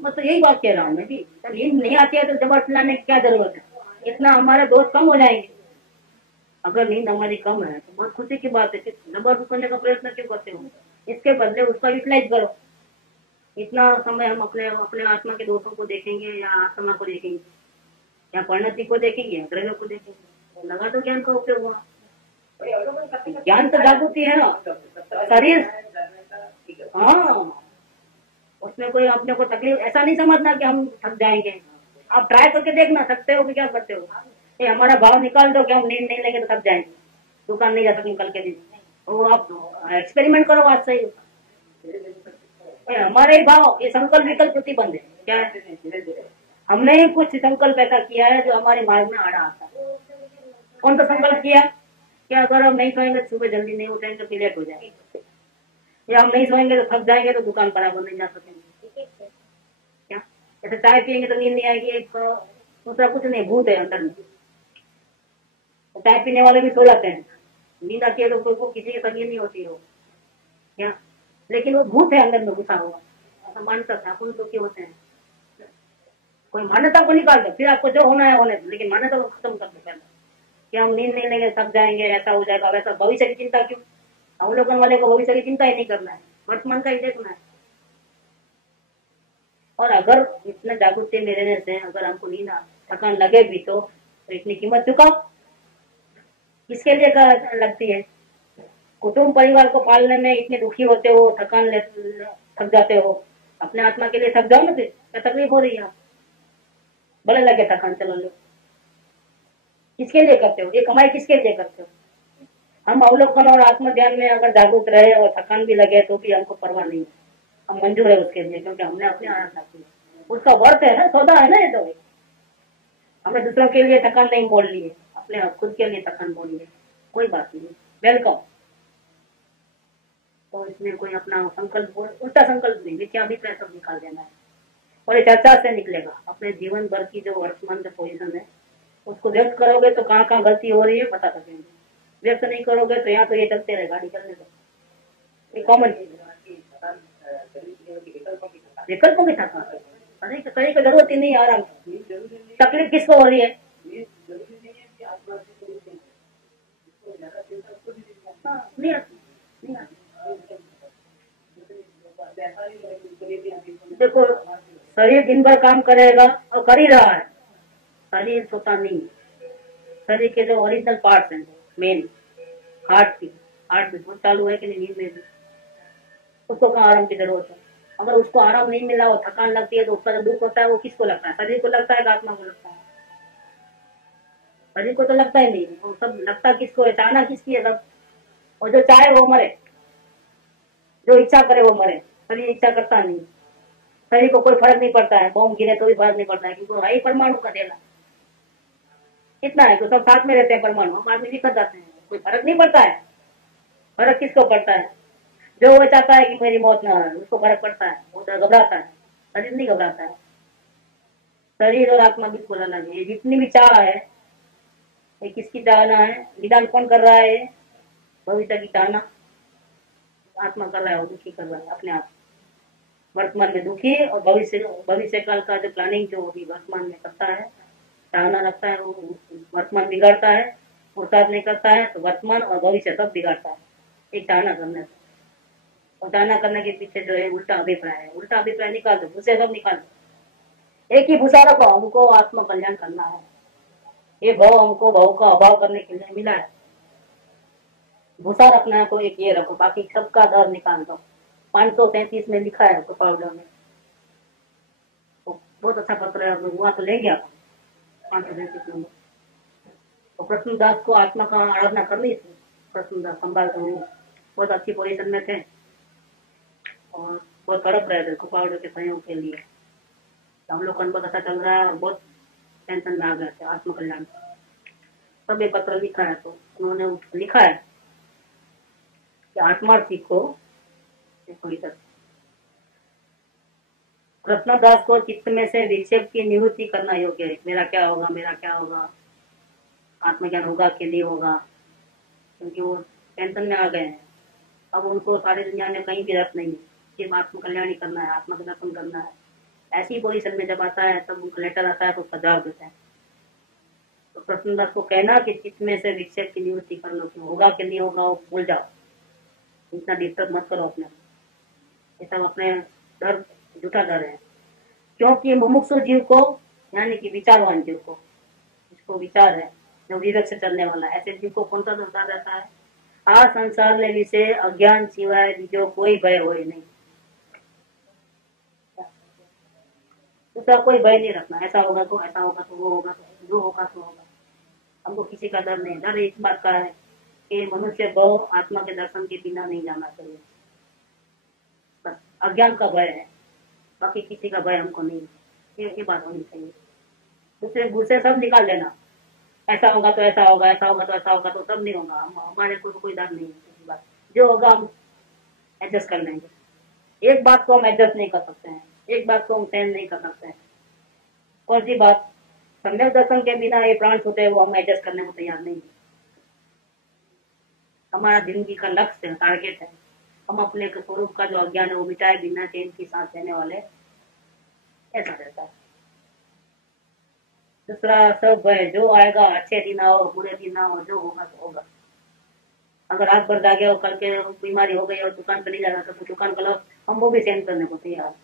मैं तो यही बात कह रहा हूँ मैं भी, नींद नहीं आती है तो जबरदस्ती लाने की क्या जरूरत है। इतना हमारे दोस्त कम हो जाएंगे, अगर नींद हमारी कम है तो बहुत खुशी की बात है कि जबरदस्त करने का प्रयत्न क्यों करते हो? इसके बदले उसका यूटिलाइज करो। इतना समय हम अपने अपने आत्मा के दोषों को देखेंगे या आत्मा को देखेंगे या परिणति को देखेंगे, ग्रहों को देखेंगे, लगा तो ज्ञान का उपयोग हुआ। ज्ञान तो जागृति है ना, शरीर। हाँ, उसमें कोई अपने को तकलीफ ऐसा नहीं समझना कि हम थक जाएंगे। आप ट्राई करके देखना, थकते हो कि क्या करते हो। ये हमारा भाव निकाल दो कि हम नींद नहीं लेंगे तो थक जाएंगे, दुकान नहीं जा सकते कल के दिन। वो आप एक्सपेरिमेंट करो आज से ही। हमारे ही भाव, ये संकल्प विकल्प प्रतिबंध है। क्या है? हमने ही कुछ संकल्प ऐसा किया है जो हमारे मार्ग में आड़ा आता है। कौन सा संकल्प किया कि अगर हम नहीं सोएंगे तो सुबह जल्दी नहीं उठेंगे तो लेट हो जाएंगे, या हम नहीं सोएंगे तो थक जाएंगे तो दुकान बराबर नहीं जा सकेंगे। क्या जैसे चाय पियेंगे तो नींद नहीं आएगी, एक दूसरा कुछ नहीं, भूत है अंदर में। तो चाय पीने वाले भी सो जाते हैं, नींद आती है तो को किसी की तकलीफ नहीं होती हो क्या, लेकिन वो भूत है अंदर में घुसा हुआ। ऐसा मानता था उन लोग के होते हैं। कोई मान्यता को निकाल दो, फिर आपको जो होना है होने दो, लेकिन मान्यता को खत्म कर दो पहले कि हम नींद नहीं लेंगे थक जाएंगे, ऐसा हो जाएगा वैसा। भविष्य की चिंता क्यों? अवलोकन वाले को भविष्य की चिंता ही नहीं करना है, वर्तमान का ही देखना है। और अगर इतने जागृति में रहने से अगर हमको नींद थकान लगे भी तो इतनी कीमत चुकाओ। किसके लिए लगती है? कुटुंब परिवार को पालने में इतने दुखी होते हो, थक जाते हो, अपने आत्मा के लिए थक जाओ ना, फिर क्या तकलीफ हो रही है? भले लगे थकान, चलो लो। किसके लिए करते हो ये कमाई? किसके लिए करते हो? हम अवलोकन और आत्म ध्यान में अगर जागरूक रहे और थकान भी लगे तो भी हमको परवाह नहीं है, हम मंजूर है उसके लिए, क्योंकि हमने अपनी आराधना की, उसका वर्थ है ना, सौदा है ना ये तो। हमने दूसरों के लिए थकान नहीं बोल ली है, अपने खुद के लिए थकान बोली है, कोई बात नहीं, वेलकम। तो इसमें कोई अपना संकल्प, उल्टा संकल्प नहीं, मिथ्या अभिप्राय सब निकाल देना है। और ये चर्चा से निकलेगा। अपने जीवन भर की जो वर्तमान जो पोजिशन है उसको व्यक्त करोगे तो कहाँ कहाँ गलती हो रही है बता सकेंगे। व्यक्त नहीं करोगे तो यहाँ तो ये चलते रहे, गाड़ी चलने दो, ये कॉमन चीज है। विकल्पों के साथ अरे कहीं की जरूरत ही नहीं, आराम। तकलीफ किसको हो रही है? नहीं आती। देखो, शरीर दिन भर काम करेगा और कर ही रहा है, शरीर सोता नहीं। शरीर के जो ओरिजिनल पार्ट्स हैं, मेन हार्ट भी चालू है कि नहीं नींद में भी, उसको कहाँ आराम की जरूरत है? अगर उसको आराम नहीं मिला और थकान लगती है तो उसका जो दुख होता है वो किसको लगता है? शरीर को लगता है कि आत्मा को लगता है? शरीर को तो लगता ही नहीं। वो सब लगता किसको है? चाहना किसकी है सब? और जो चाहे वो मरे, जो इच्छा करे वो मरे। शरीर इच्छा करता नहीं, शरीर को कोई फर्क नहीं पड़ता है, बॉम्ब गिरे तो भी फर्क नहीं पड़ता है, क्योंकि भाई परमाणु का ढेला इतना है तो सब साथ में रहते हैं। परमाणु बाद में निकल जाते हैं, कोई फर्क नहीं पड़ता है। फर्क किसको पड़ता है? जो वो चाहता है कि मेरी मौत ना हो, उसको फर्क पड़ता है, वो तो घबराता है। शरीर नहीं घबराता है। शरीर और आत्मा बिल्कुल अलग है। जितनी भी चाह है ये किसकी चाहना है? विधान कौन कर रहा है? भविष्य की चाहना आत्मा कर रहा है, वो दुखी कर रहा है अपने आप। वर्तमान में दुखी और भविष्य काल का जो प्लानिंग जो अभी वर्तमान में करता है, चाहना रखता है, वो वर्तमान बिगाड़ता है। पुरुषार्थ नहीं करता है तो वर्तमान और भविष्य सब बिगाड़ता है, एक चाहना करने से। और चाहना करने के पीछे जो है उल्टा अभिप्राय है। उल्टा अभिप्राय निकाल दो, भूसे सब निकाल दो, एक ही भूसा रखो, हमको आत्म कल्याण करना है। ये भाव हमको भाव का अभाव करने के लिए मिला है। भूसा रखना है तो एक ये रखो, बाकी सबका दर निकाल दो। 533 में लिखा है तो पाउडर में, तो बहुत अच्छा पत्र है, हुआ तो लेंगे आप 533 नंबर। तो कृष्णदास को आत्मा का आराधना करनी थी। कृष्णदास संभाल तो बहुत अच्छी पोजीशन में थे और बहुत तड़प रहे थे पाउडर के सहयोग के लिए। तो हम लोग को बहुत अच्छा चल रहा है और बहुत टेंशन में आ गए थे आत्मकल्याण। सब एक पत्र लिखा है, तो उन्होंने लिखा है कि आत्मार्थी को कृष्णदास को चित्त में से विक्षेप की निवृत्ति करना योग्य है। मेरा क्या होगा, मेरा क्या होगा, आत्मज्ञान होगा कि नहीं होगा, क्योंकि वो टेंशन में आ गए हैं। अब उनको सारी दुनिया में कहीं भी रस नहीं है, सिर्फ आत्म कल्याण ही करना है, आत्मा का दर्शन करना है। ऐसी पोजीशन में जब आता है तब उनका लेटर आता है तो उसका जवाब देता है। तो कृष्णदास को कहना कि चित्त में से विक्षेप की निवृत्ति कर लो, कि होगा कि नहीं होगा वो भूल जाओ, इतना डिस्टर्ब मत करो अपने, ये सब अपने डर, झूठा डर है। क्योंकि मुमुक्षु जीव को, यानी कि विचारवान जीव को, जिसको विचार है, जो विवेक से चलने वाला है, ऐसे जीव को कौन सा संसार रहता है? आ संसार ने विषय अज्ञान सिवाय जो कोई भय हो नहीं, दूसरा कोई भय नहीं रखना, ऐसा होगा तो ऐसा होगा तो वो होगा तो जो होगा तो होगा। हमको किसी का डर नहीं, डर इस बात का है कि मनुष्य को आत्मा के दर्शन के बिना नहीं जाना चाहिए, बस अज्ञान का भय है, बाकी किसी का भय हमको नहीं, ये बात होनी चाहिए। दूसरे गुस्से सब निकाल लेना, ऐसा होगा तो ऐसा होगा, ऐसा होगा तो ऐसा होगा, तो सब नहीं होगा, हमारे को तो कोई डर नहीं है किसी बात, जो होगा हम एडजस्ट कर लेंगे। एक बात को हम एडजस्ट नहीं कर सकते हैं, एक बात को हम सहन नहीं कर सकते हैं। कौन सी बात? सम्यक दर्शन के बिना ये प्राण छूटे वो हम एडजस्ट करने को तैयार नहीं है। हमारा जिंदगी का लक्ष्य है, टारगेट है, हम अपने स्वरूप का जो अज्ञान है वो मिटाए बिना चैन की सांस लेने वाले, ऐसा रहता है। दूसरा सब है, जो आएगा, अच्छे दिन आओ बुरे दिन आओ, जो होगा तो होगा। अगर रात भर जागे और कल के बीमारी हो गई और दुकान पर नहीं जाना तो दुकान का लॉस, हम वो भी सहन करने को तैयार,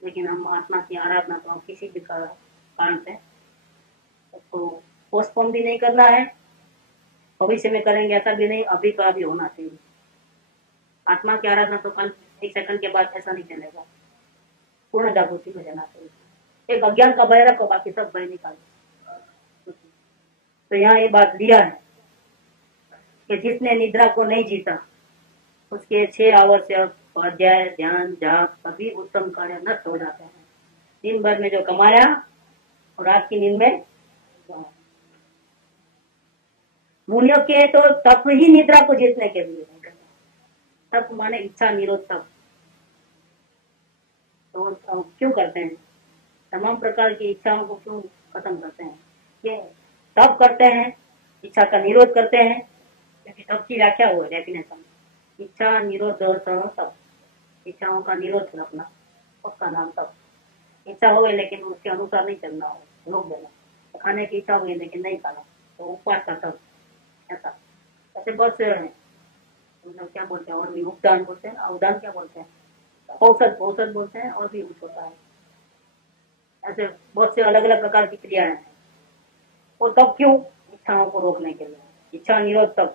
लेकिन हम आत्मा की आराधना तो हम किसी भी कारण से उसको पोस्टपोन भी नहीं करना है, भविष्य में करेंगे ऐसा भी नहीं, अभी का अभी होना चाहिए। आत्मा की आराधना तो कल एक सेकंड के बाद ऐसा नहीं चलेगा, पूर्ण जागृति में जाना चाहिए। एक अज्ञान का भय रखो, बाकी सब भय निकाल। तो यहाँ ये बात दिया है कि जिसने निद्रा को नहीं जीता उसके 6 आवश्यक स्वाध्याय ध्यान जाप सभी उत्तम कार्य नष्ट हो जाते हैं। दिन भर में जो कमाया और रात की नींद में, मुनियों के तो तप ही निद्रा को जीतने के लिए, तप माने इच्छा निरोध तप। तो क्यों करते हैं? तमाम प्रकार की इच्छाओं को क्यों खत्म करते हैं? ये तप करते हैं, इच्छा का निरोध करते हैं, क्योंकि तप की व्याख्या हो डेफिनेशन, इच्छा निरोध तप, इच्छाओं का निरोध रखना, उसका नाम तप। इच्छा हो गई लेकिन उसके अनुसार नहीं चलना हो, रोक देना, तो खाने की इच्छा हुई लेकिन नहीं खाना, तो उपवास का तप। ऐसा ऐसे बहुत से मतलब क्या बोलते हैं, और भी उपदान बोलते हैं, अवदान क्या बोलते हैं, औसत बोलते हैं, और भी कुछ होता है। ऐसे बहुत से अलग अलग प्रकार की क्रियाएं हैं। वो तब क्यों? इच्छाओं को रोकने के लिए, इच्छा निरोध तब।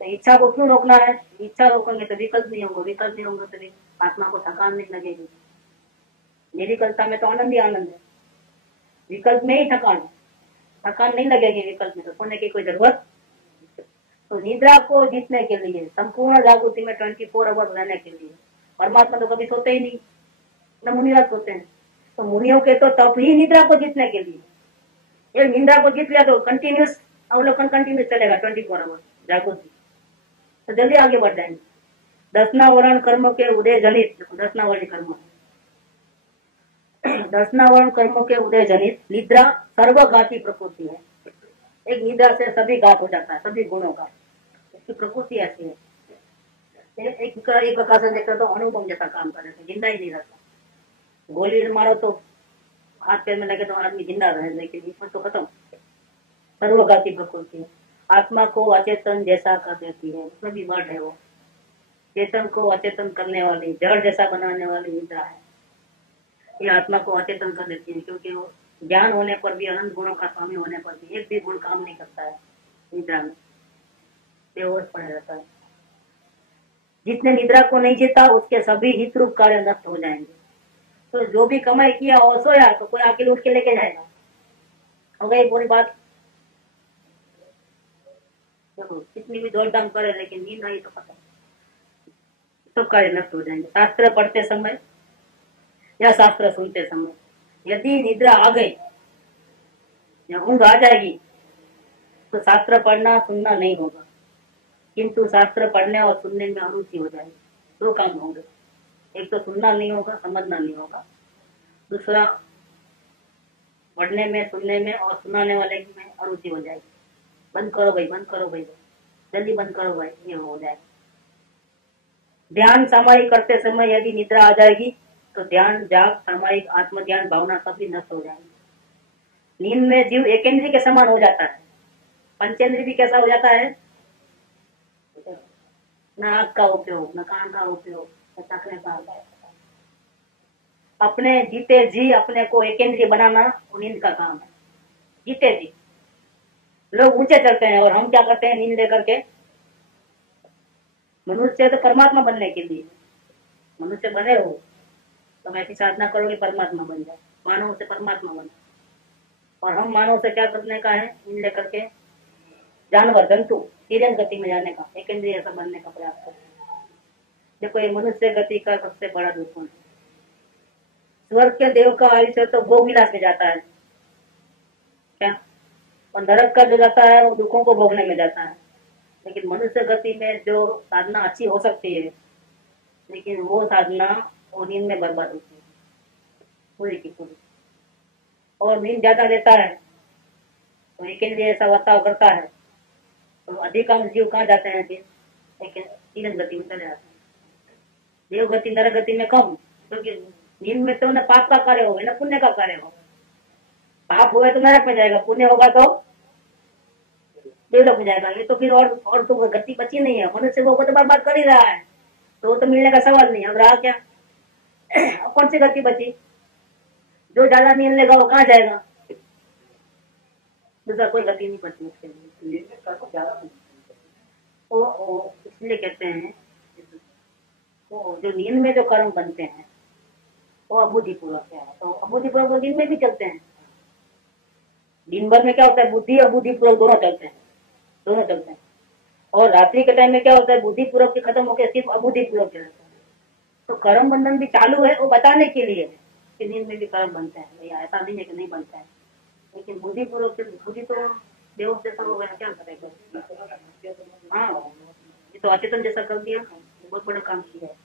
तो इच्छा को क्यों रोकना है? इच्छा रोकेंगे तो विकल्प नहीं होगा, विकल्प नहीं होगा तो आत्मा को थकान नहीं लगेगी। निर्विकल्पता में तो आनंद ही आनंद है, विकल्प में ही थकान नहीं लगेगी, विकल्प में तो सोने की कोई जरूरत। तो निद्रा को जीतने के लिए, संपूर्ण जागृति में 24 आवर रहने के लिए, परमात्मा तो कभी सोते ही नहीं, न मुनिराज सोते हैं। तो मुनियों के तो तप ही निद्रा को जीतने के लिए। एक निद्रा को जीत लिया तो कंटिन्यूस अवलोकन कंटिन्यूस चलेगा 24 आवर जागृति, तो जल्दी आगे बढ़ जाएंगे। 10वां वर्ण कर्म के उदय जनित, 10वां वर्ण कर्म, 10वां वर्ण कर्म के उदय जनित निद्रा सर्वघाती प्रकृति है। एक निद्रा से सभी घात हो जाता है, सभी गुणों का, इसकी प्रकृति ऐसी है। एक प्रकार से देखते तो अनुपम जैसा काम कर रहे थे, जिंदा ही नहीं रहता। गोली मारो तो हाथ पैर में लगे तो आदमी जिंदा रहे, लेकिन इसमें तो खत्म, सर्वघाती प्रकृति है। आत्मा को अचेतन जैसा कर देती है, उसमें भी वर्ड है वो, चेतन को अचेतन करने वाली, जड़ जैसा बनाने वाली निद्रा है। ये आत्मा को अचेतन कर देती है, क्योंकि वो ज्ञान होने पर भी, अनंत गुणों का स्वामी होने पर भी एक भी गुण काम नहीं करता है निद्रा में, बेहोश पड़ा रहता है। जिसने निद्रा को नहीं जीता उसके सभी हित रूप कार्य नष्ट हो जाएंगे। तो जो भी कमाई किया और सोया तो कोई आके लूट के लेके जाएगा, हो गई पूरी बात। देखो कितनी भी दौड़ दाम करे लेकिन नींद आई तो खत्म, सब कार्य नष्ट हो जाएंगे। शास्त्र पढ़ते समय या शास्त्र सुनते समय यदि निद्रा आ गई या ऊंघ आ जाएगी तो शास्त्र पढ़ना सुनना नहीं होगा, किंतु शास्त्र पढ़ने और सुनने में अरुचि हो जाएगी। 2 काम होंगे, एक तो सुनना नहीं होगा, समझना नहीं होगा, दूसरा पढ़ने में, सुनने में और सुनाने वाले में अरुचि हो जाएगी। बंद करो भाई, बंद करो भाई, जल्दी बंद करो भाई, ये हो जाएगा। ध्यान सामायिक करते समय यदि निद्रा आ जाएगी तो ध्यान जाप सामायिक आत्मध्यान भावना सभी नष्ट हो जाएंगे। नींद में जीव एकेंद्रीय के समान हो जाता है, पंचेंद्रीय भी कैसा हो जाता है, न आँख का उपयोग, न कान का उपयोग, न चखने का उपयोग। अपने जीते जी अपने को एकेंद्रीय बनाना वो नींद का काम है। जीते जी लोग ऊंचे चढ़ते हैं और हम क्या करते हैं, नींद लेकर के मनुष्य तो परमात्मा बनने के लिए, मनुष्य बने हो तो ऐसी साधना करोगे परमात्मा बन जाए, मानव से परमात्मा बन जाए। और हम मानव से क्या करने का है, नींद लेकर के जानवर जंतु तीरन गति में जाने का, एकेंद्रीय ऐसा बनने का प्रयास करते हैं। देखो ये मनुष्य गति का सबसे बड़ा दुश्मन है। स्वर्ग के देव का आयुष्य तो भोग विलास में जाता है क्या, और नरक का जो जाता है वो दुखों को भोगने में जाता है। लेकिन मनुष्य गति में जो साधना अच्छी हो सकती है, लेकिन वो साधना वो नींद में बर्बाद होती है पूरी की पूरी। और नींद ज्यादा देता है तो एकेंद्रीय ऐसा वर्ताव करता है तो अधिकांश जीव कहाँ जाते हैं फिर, लेकिन तीन गति में चले जाते हैं। देव गति नरक गति में कम, क्योंकि नींद में तो ना पाप का कार्य हो ना पुण्य का कार्य हो। पाप हुआ तो नरक में जाएगा, पुण्य होगा तो देवलोक में जाएगा। ये तो फिर और तो गति बची नहीं है, मनुष्य वो तो बर्बाद कर ही रहा है, तो वो तो मिलने का सवाल नहीं। अब रहा क्या, अब कौन सी गति बची, जो ज्यादा नींद लेगा वो कहाँ जाएगा, दूसरा कोई गति नहीं बची उसके लिए। वो इसलिए कहते हैं तो जो नींद में जो कर्म बनते हैं तो अबुद्धिपूर्वक है, तो अबुद्धिपूर्वक दिन में भी चलते हैं। दिन भर में क्या होता है, बुद्धि और बुद्धिपूर्वक दोनों चलते हैं। और रात्रि के टाइम में क्या होता है, बुद्धिपूर्वक के खत्म होकर सिर्फ अबुद्धिपूर्वक चलता है। तो कर्म बंधन भी चालू है, वो बताने के लिए कि नींद में भी कर्म बनते हैं। भैया ऐसा नहीं है कि नहीं बनता है, लेकिन बुद्धिपूर्वक से बुद्धि तो देव जैसा हो गया, क्या करेगा। हाँ, ये तो अचेतन जैसा कर दिया, बहुत बड़ा काम किया है।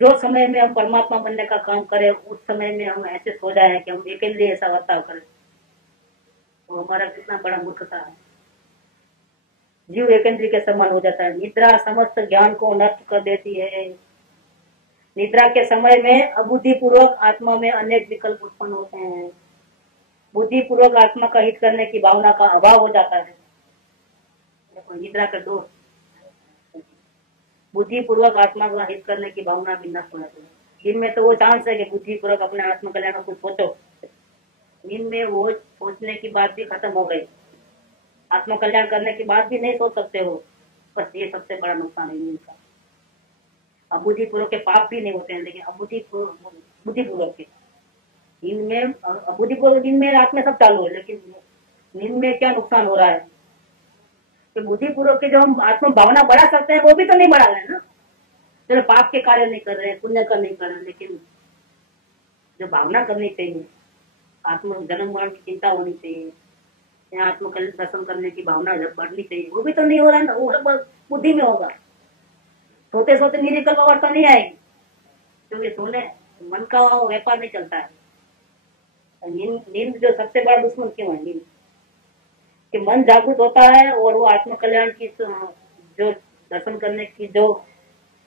जो समय में हम परमात्मा बनने का काम करें, उस समय में हम ऐसे सो जाए कि हम अकेले ऐसा वर्ताव करें, तो हमारा कितना बड़ा मूर्खता है। जीव एकेंद्रीय के समान हो जाता है। निद्रा समस्त ज्ञान को नष्ट कर देती है। निद्रा के समय में अबुद्धिपूर्वक आत्मा में अनेक विकल्प उत्पन्न होते हैं। बुद्धिपूर्वक आत्मा का हित करने की भावना का अभाव हो जाता है। देखो निद्रा का दोष, बुद्धिपूर्वक आत्मा का हित करने की भावना भी नष्ट हो जाती है। दिन में तो वो चांस है कि बुद्धिपूर्वक अपने आत्म कल्याण को कुछ सोचो, नींद में वो सोचने की बात भी खत्म हो गई, आत्म कल्याण करने की बात भी नहीं सोच सकते हो। बस ये सबसे बड़ा नुकसान है नींद का। अबुद्धिपूर्वक के पाप भी नहीं होते हैं, लेकिन बुद्धिपूर्वक के नींद में, अबुद्धिपूर्वक नींद में रात में सब चालू है, लेकिन नींद में क्या नुकसान हो रहा है कि बुद्धिपूर्वक के जो हम आत्म भावना बढ़ा सकते हैं वो भी तो नहीं बढ़ा रहे हैं ना। चलो पाप के कार्य नहीं कर रहे हैं, पुण्य का नहीं कर रहे हैं, लेकिन जो भावना करनी चाहिए, आत्म जन्म मरण की चिंता होनी चाहिए, आत्म दर्शन करने की भावना बढ़नी चाहिए, वो भी तो नहीं हो रहा है ना। वो सब बुद्धि में होगा, सोते सोते निरिकल्प अवस्था नहीं आएगी, क्योंकि सोने मन का व्यापार नहीं चलता है। नींद जो सबसे बड़ा दुश्मन क्यों है, नींद कि मन जागृत होता है और वो आत्म कल्याण की जो दर्शन करने की जो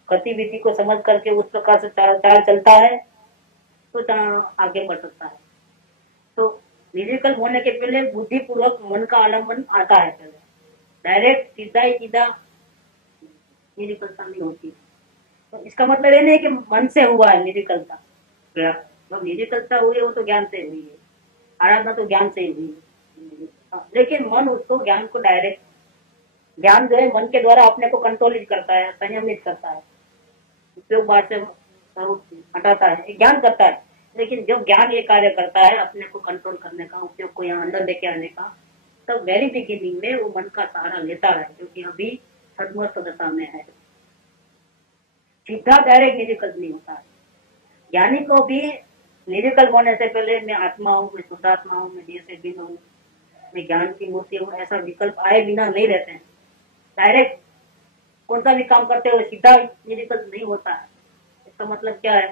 गतिविधि को समझ करके उस प्रकार से चाल चलता है तो आगे बढ़ सकता है। तो निर्विकल्प होने के पहले बुद्धिपूर्वक मन का आलम्बन आता है, पहले डायरेक्ट सीधा निर्विकल्पता नहीं होती। तो इसका मतलब ये नहीं कि मन से हुआ है निर्विकल्पता, जब निर्विकल्पता हुई है वो तो ज्ञान से हुई है, आराधना तो ज्ञान से ही हुई है। लेकिन मन उसको ज्ञान को डायरेक्ट, ज्ञान जो है मन के द्वारा अपने को कंट्रोलित करता है, संयमित करता है, उपयोग बात से हटाता है, ज्ञान करता है। लेकिन जब ज्ञान ये कार्य करता है अपने को कंट्रोल करने का, उपयोग को यहाँ अंदर लेके आने का, तब वेरी बिगिनिंग में वो मन का सहारा लेता है, क्योंकि अभी सदमस्त दशा में है। सीधा डायरेक्ट निर्विकल्प नहीं होता है। ज्ञानी को भी निर्विकल्प होने से पहले मैं आत्मा हूँ, मैं शुद्धात्मा हूँ, मैं देह से भिन्न हूँ, मैं ज्ञान की मूर्ति हूँ, ऐसा विकल्प आए बिना नहीं रहते हैं। डायरेक्ट कौन सा भी काम करते हुए सीधा निर्विकल्प नहीं होता है। इसका मतलब क्या है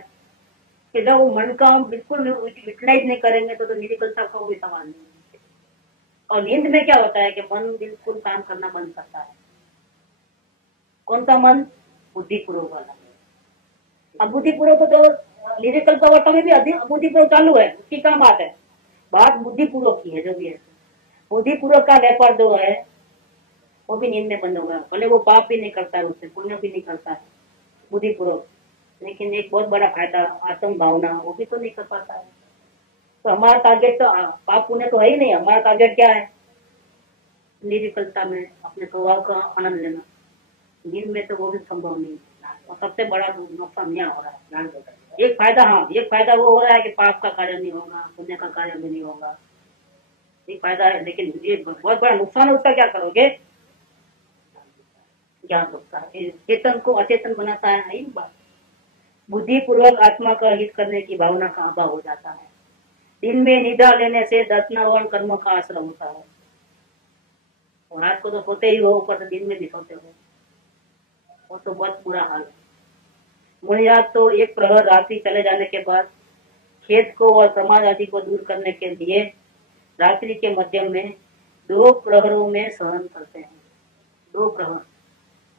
कि जब वो मन का हम बिल्कुल यूटिलाइज नहीं करेंगे तो निर्विकल्पता का कोई सवाल नहीं है। और नींद में क्या होता है कि मन बिल्कुल काम करना बंद करता है। कौन सा मन, बुद्धिपूर्वक वाला। अब बुद्धिपूर्वक तो निर्विकल्प अवस्था में भी अबुद्धिपूर्वक चालू है, उसकी क्या बात है। बात बुद्धिपूर्वक की है। जो भी है बुद्धिपूर्वक का व्यापार जो है वो भी नींद में बंद होगा, भले वो पाप भी नहीं करता है, उससे पुण्य भी नहीं करता है बुद्धिपूर्वक, लेकिन एक बहुत बड़ा फायदा आत्म भावना वो भी तो नहीं कर पाता है। तो हमारा टारगेट तो पाप पुण्य तो है ही नहीं, हमारा टारगेट क्या है? निर्विकल्पता में अपने स्वभाव का आनंद लेना। नींद में तो वो भी संभव नहीं है, और सबसे बड़ा नुकसान यहाँ हो रहा है। एक फायदा, हाँ एक फायदा वो हो रहा है कि पाप का कार्य नहीं होगा, पुण्य का कार्य भी नहीं होगा, एक फायदा है। लेकिन ये बहुत बड़ा नुकसान है, उसका क्या करोगे? ज्ञान रुकता है, चेतन को अचेतन बनाता है। यही बात, बुद्धिपूर्वक आत्मा का हित करने की भावना का अभाव हो जाता है। दिन में निद्रा लेने से दर्शनावरण कर्म का आश्रम होता है, और रात को तो सोते ही हो, ऊपर से दिन में भी सोते हो, वो तो बहुत बुरा हाल है। मुनिरात तो एक प्रहर रात्रि चले जाने के बाद खेत को और प्रमाद आदि को दूर करने के लिए रात्रि के मध्यम में 2 प्रहरों में सहन करते हैं। 2 प्रहर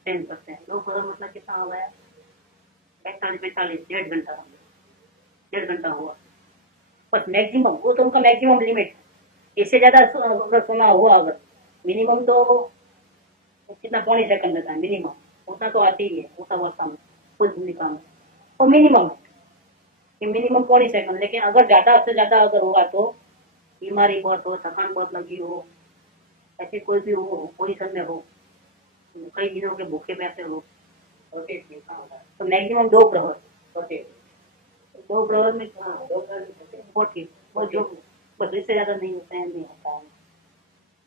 सहन करते हैं। 2 प्रहर मतलब कितना हो गया? 45 1.5 घंटा हुआ बस मैक्सिमम। वो तो उनका मैक्सिमम लिमिट, इससे ज्यादा अगर सोना हुआ, अगर मिनिमम तो कितना 0.25 सेकंड रहता है मिनिमम, उतना तो आती ही है उस अवस्था में कुछ भूमिका में, और मिनिमम कि मिनिमम 0.25 सेकंड। लेकिन अगर ज्यादा से ज्यादा अगर होगा तो बीमारी बहुत हो, थकान बहुत लगी हो, ऐसे कोई भी हो पोजिशन में हो, कई दिनों के भूखे बैठे हो, तो मैक्सिमम 2 प्रहर। 2 प्रहर में वो जो बस, इससे ज्यादा नहीं होता है, नहीं होता है।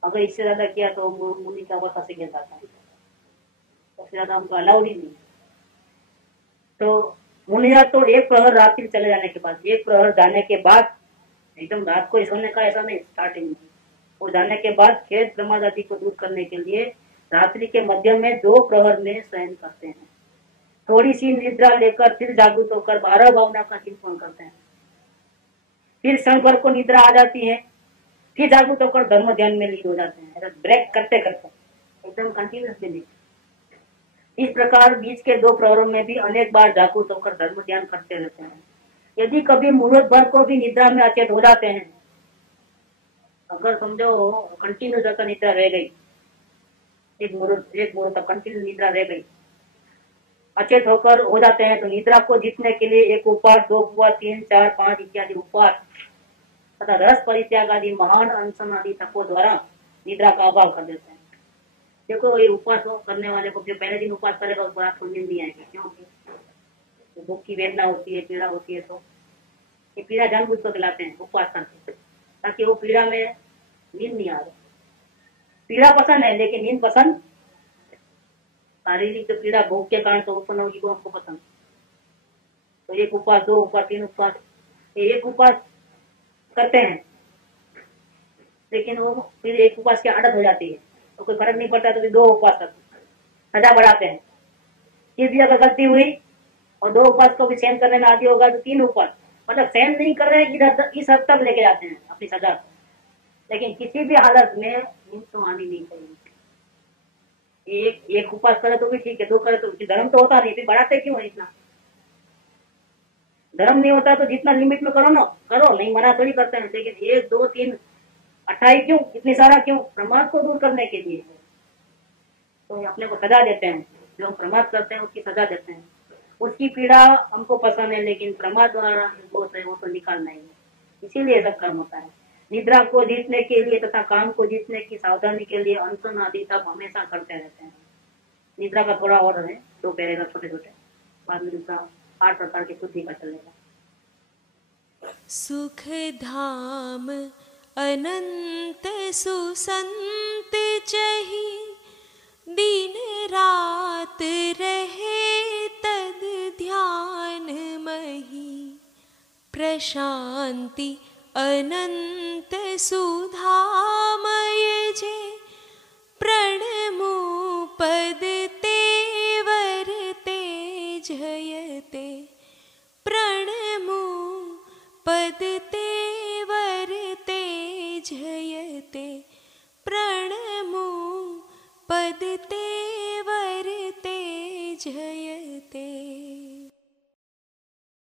अगर इससे ज्यादा किया तो मुनि का अवस्था से गिर जाता है, उससे ज्यादा हमको अलाउड ही नहीं। तो मुनिरात तो 1 प्रहर रात्रि चले जाने के बाद, 1 प्रहर जाने के बाद, एकदम रात को सोने का ऐसा नहीं, स्टार्टिंग में वो जाने के बाद खेत प्रमाद आदि को दूर करने के लिए रात्रि के मध्य में 2 प्रहर में शयन करते हैं। थोड़ी सी निद्रा लेकर फिर जागृत होकर 12 भावना का चिंतन करते हैं। फिर क्षण भर को निद्रा आ जाती है, फिर जागृत होकर धर्म ध्यान में लीन हो जाते हैं, ब्रेक करते करते एकदम कंटिन्यूसली नहीं। इस प्रकार बीच के 2 प्रहरों में भी अनेक बार जागृत होकर धर्म ध्यान करते रहते हैं। यदि कभी मुहूर्त भर को भी निद्रा में अचेत हो जाते हैं, अगर समझो कंटिन्यू जाकर निद्रा रह गई, एक मुहूर्त तक कंटिन्यू निद्रा रह गई, अचेत होकर हो जाते हैं, तो निद्रा को जीतने के लिए 1 उपवास, 2 उपवास, 3, 4, 5 इत्यादि उपवास तथा रस परित्याग आदि महान अनशन आदि तपों द्वारा निद्रा का अभाव कर देते हैं। देखो ये उपवास करने वाले को जो पहले दिन उपवास करेगा उसको रात को नींद नहीं आएगी, क्योंकि तो भूख की वेदना होती है, पीड़ा होती है, तो ये पीड़ा जानबूझ कर खिलाते हैं उपवास करके, ताकि वो पीड़ा में नींद नहीं आ रही। पीड़ा पसंद है लेकिन नींद पसंद, शारीरिक जो पीड़ा भूख के कारण तो उत्पन्न होगी वो हमको पसंद। तो 1 उपवास, 2 उपवास, 3 उपवास, 1 उपवास करते हैं, लेकिन वो फिर 1 उपवास की आदत हो जाती है, तो कोई फर्क नहीं पड़ता, तो फिर 2 उपवास करते हैं, सजा बढ़ाते हैं। फिर भी अगर गलती हुई और 2 उपवास को भी सहन करने में आदि होगा तो 3 उपवास, मतलब सहन नहीं कर रहे हैं इस हद तक लेके जाते हैं अपनी सजा को, लेकिन किसी भी हालत में नींद तो आनी नहीं चाहिए। एक उपवास करे तो भी ठीक है, 2 करे तो धर्म तो होता नहीं, फिर बढ़ाते क्यों है इतना? धर्म नहीं होता तो जितना लिमिट में करो ना करो, नहीं मना थोड़ी करते हैं, लेकिन 1, 2, 3, 28 क्यों, इतनी सारा क्यों? प्रमाद को दूर करने के लिए। तो अपने को सजा देते हैं, जो हम प्रमाद करते हैं उसकी सजा देते हैं। उसकी पीड़ा हमको पसंद है, लेकिन प्रमाद द्वारा वो तो निकालना ही है, इसीलिए सब कर्म होता है। निद्रा को जीतने के लिए तथा काम को जीतने की सावधानी के लिए अनशन आदि तब हमेशा करते रहते हैं। निद्रा का थोड़ा और है, 2 पैराग्राफ छोटे छोटे, बाद में दूसरा 8 प्रकार की शुद्धि का चलेगा। सुख धाम अनंत सुसंत चही, दिन रात रहे तद ध्यान मही, प्रशांति अनंत सुधामय जे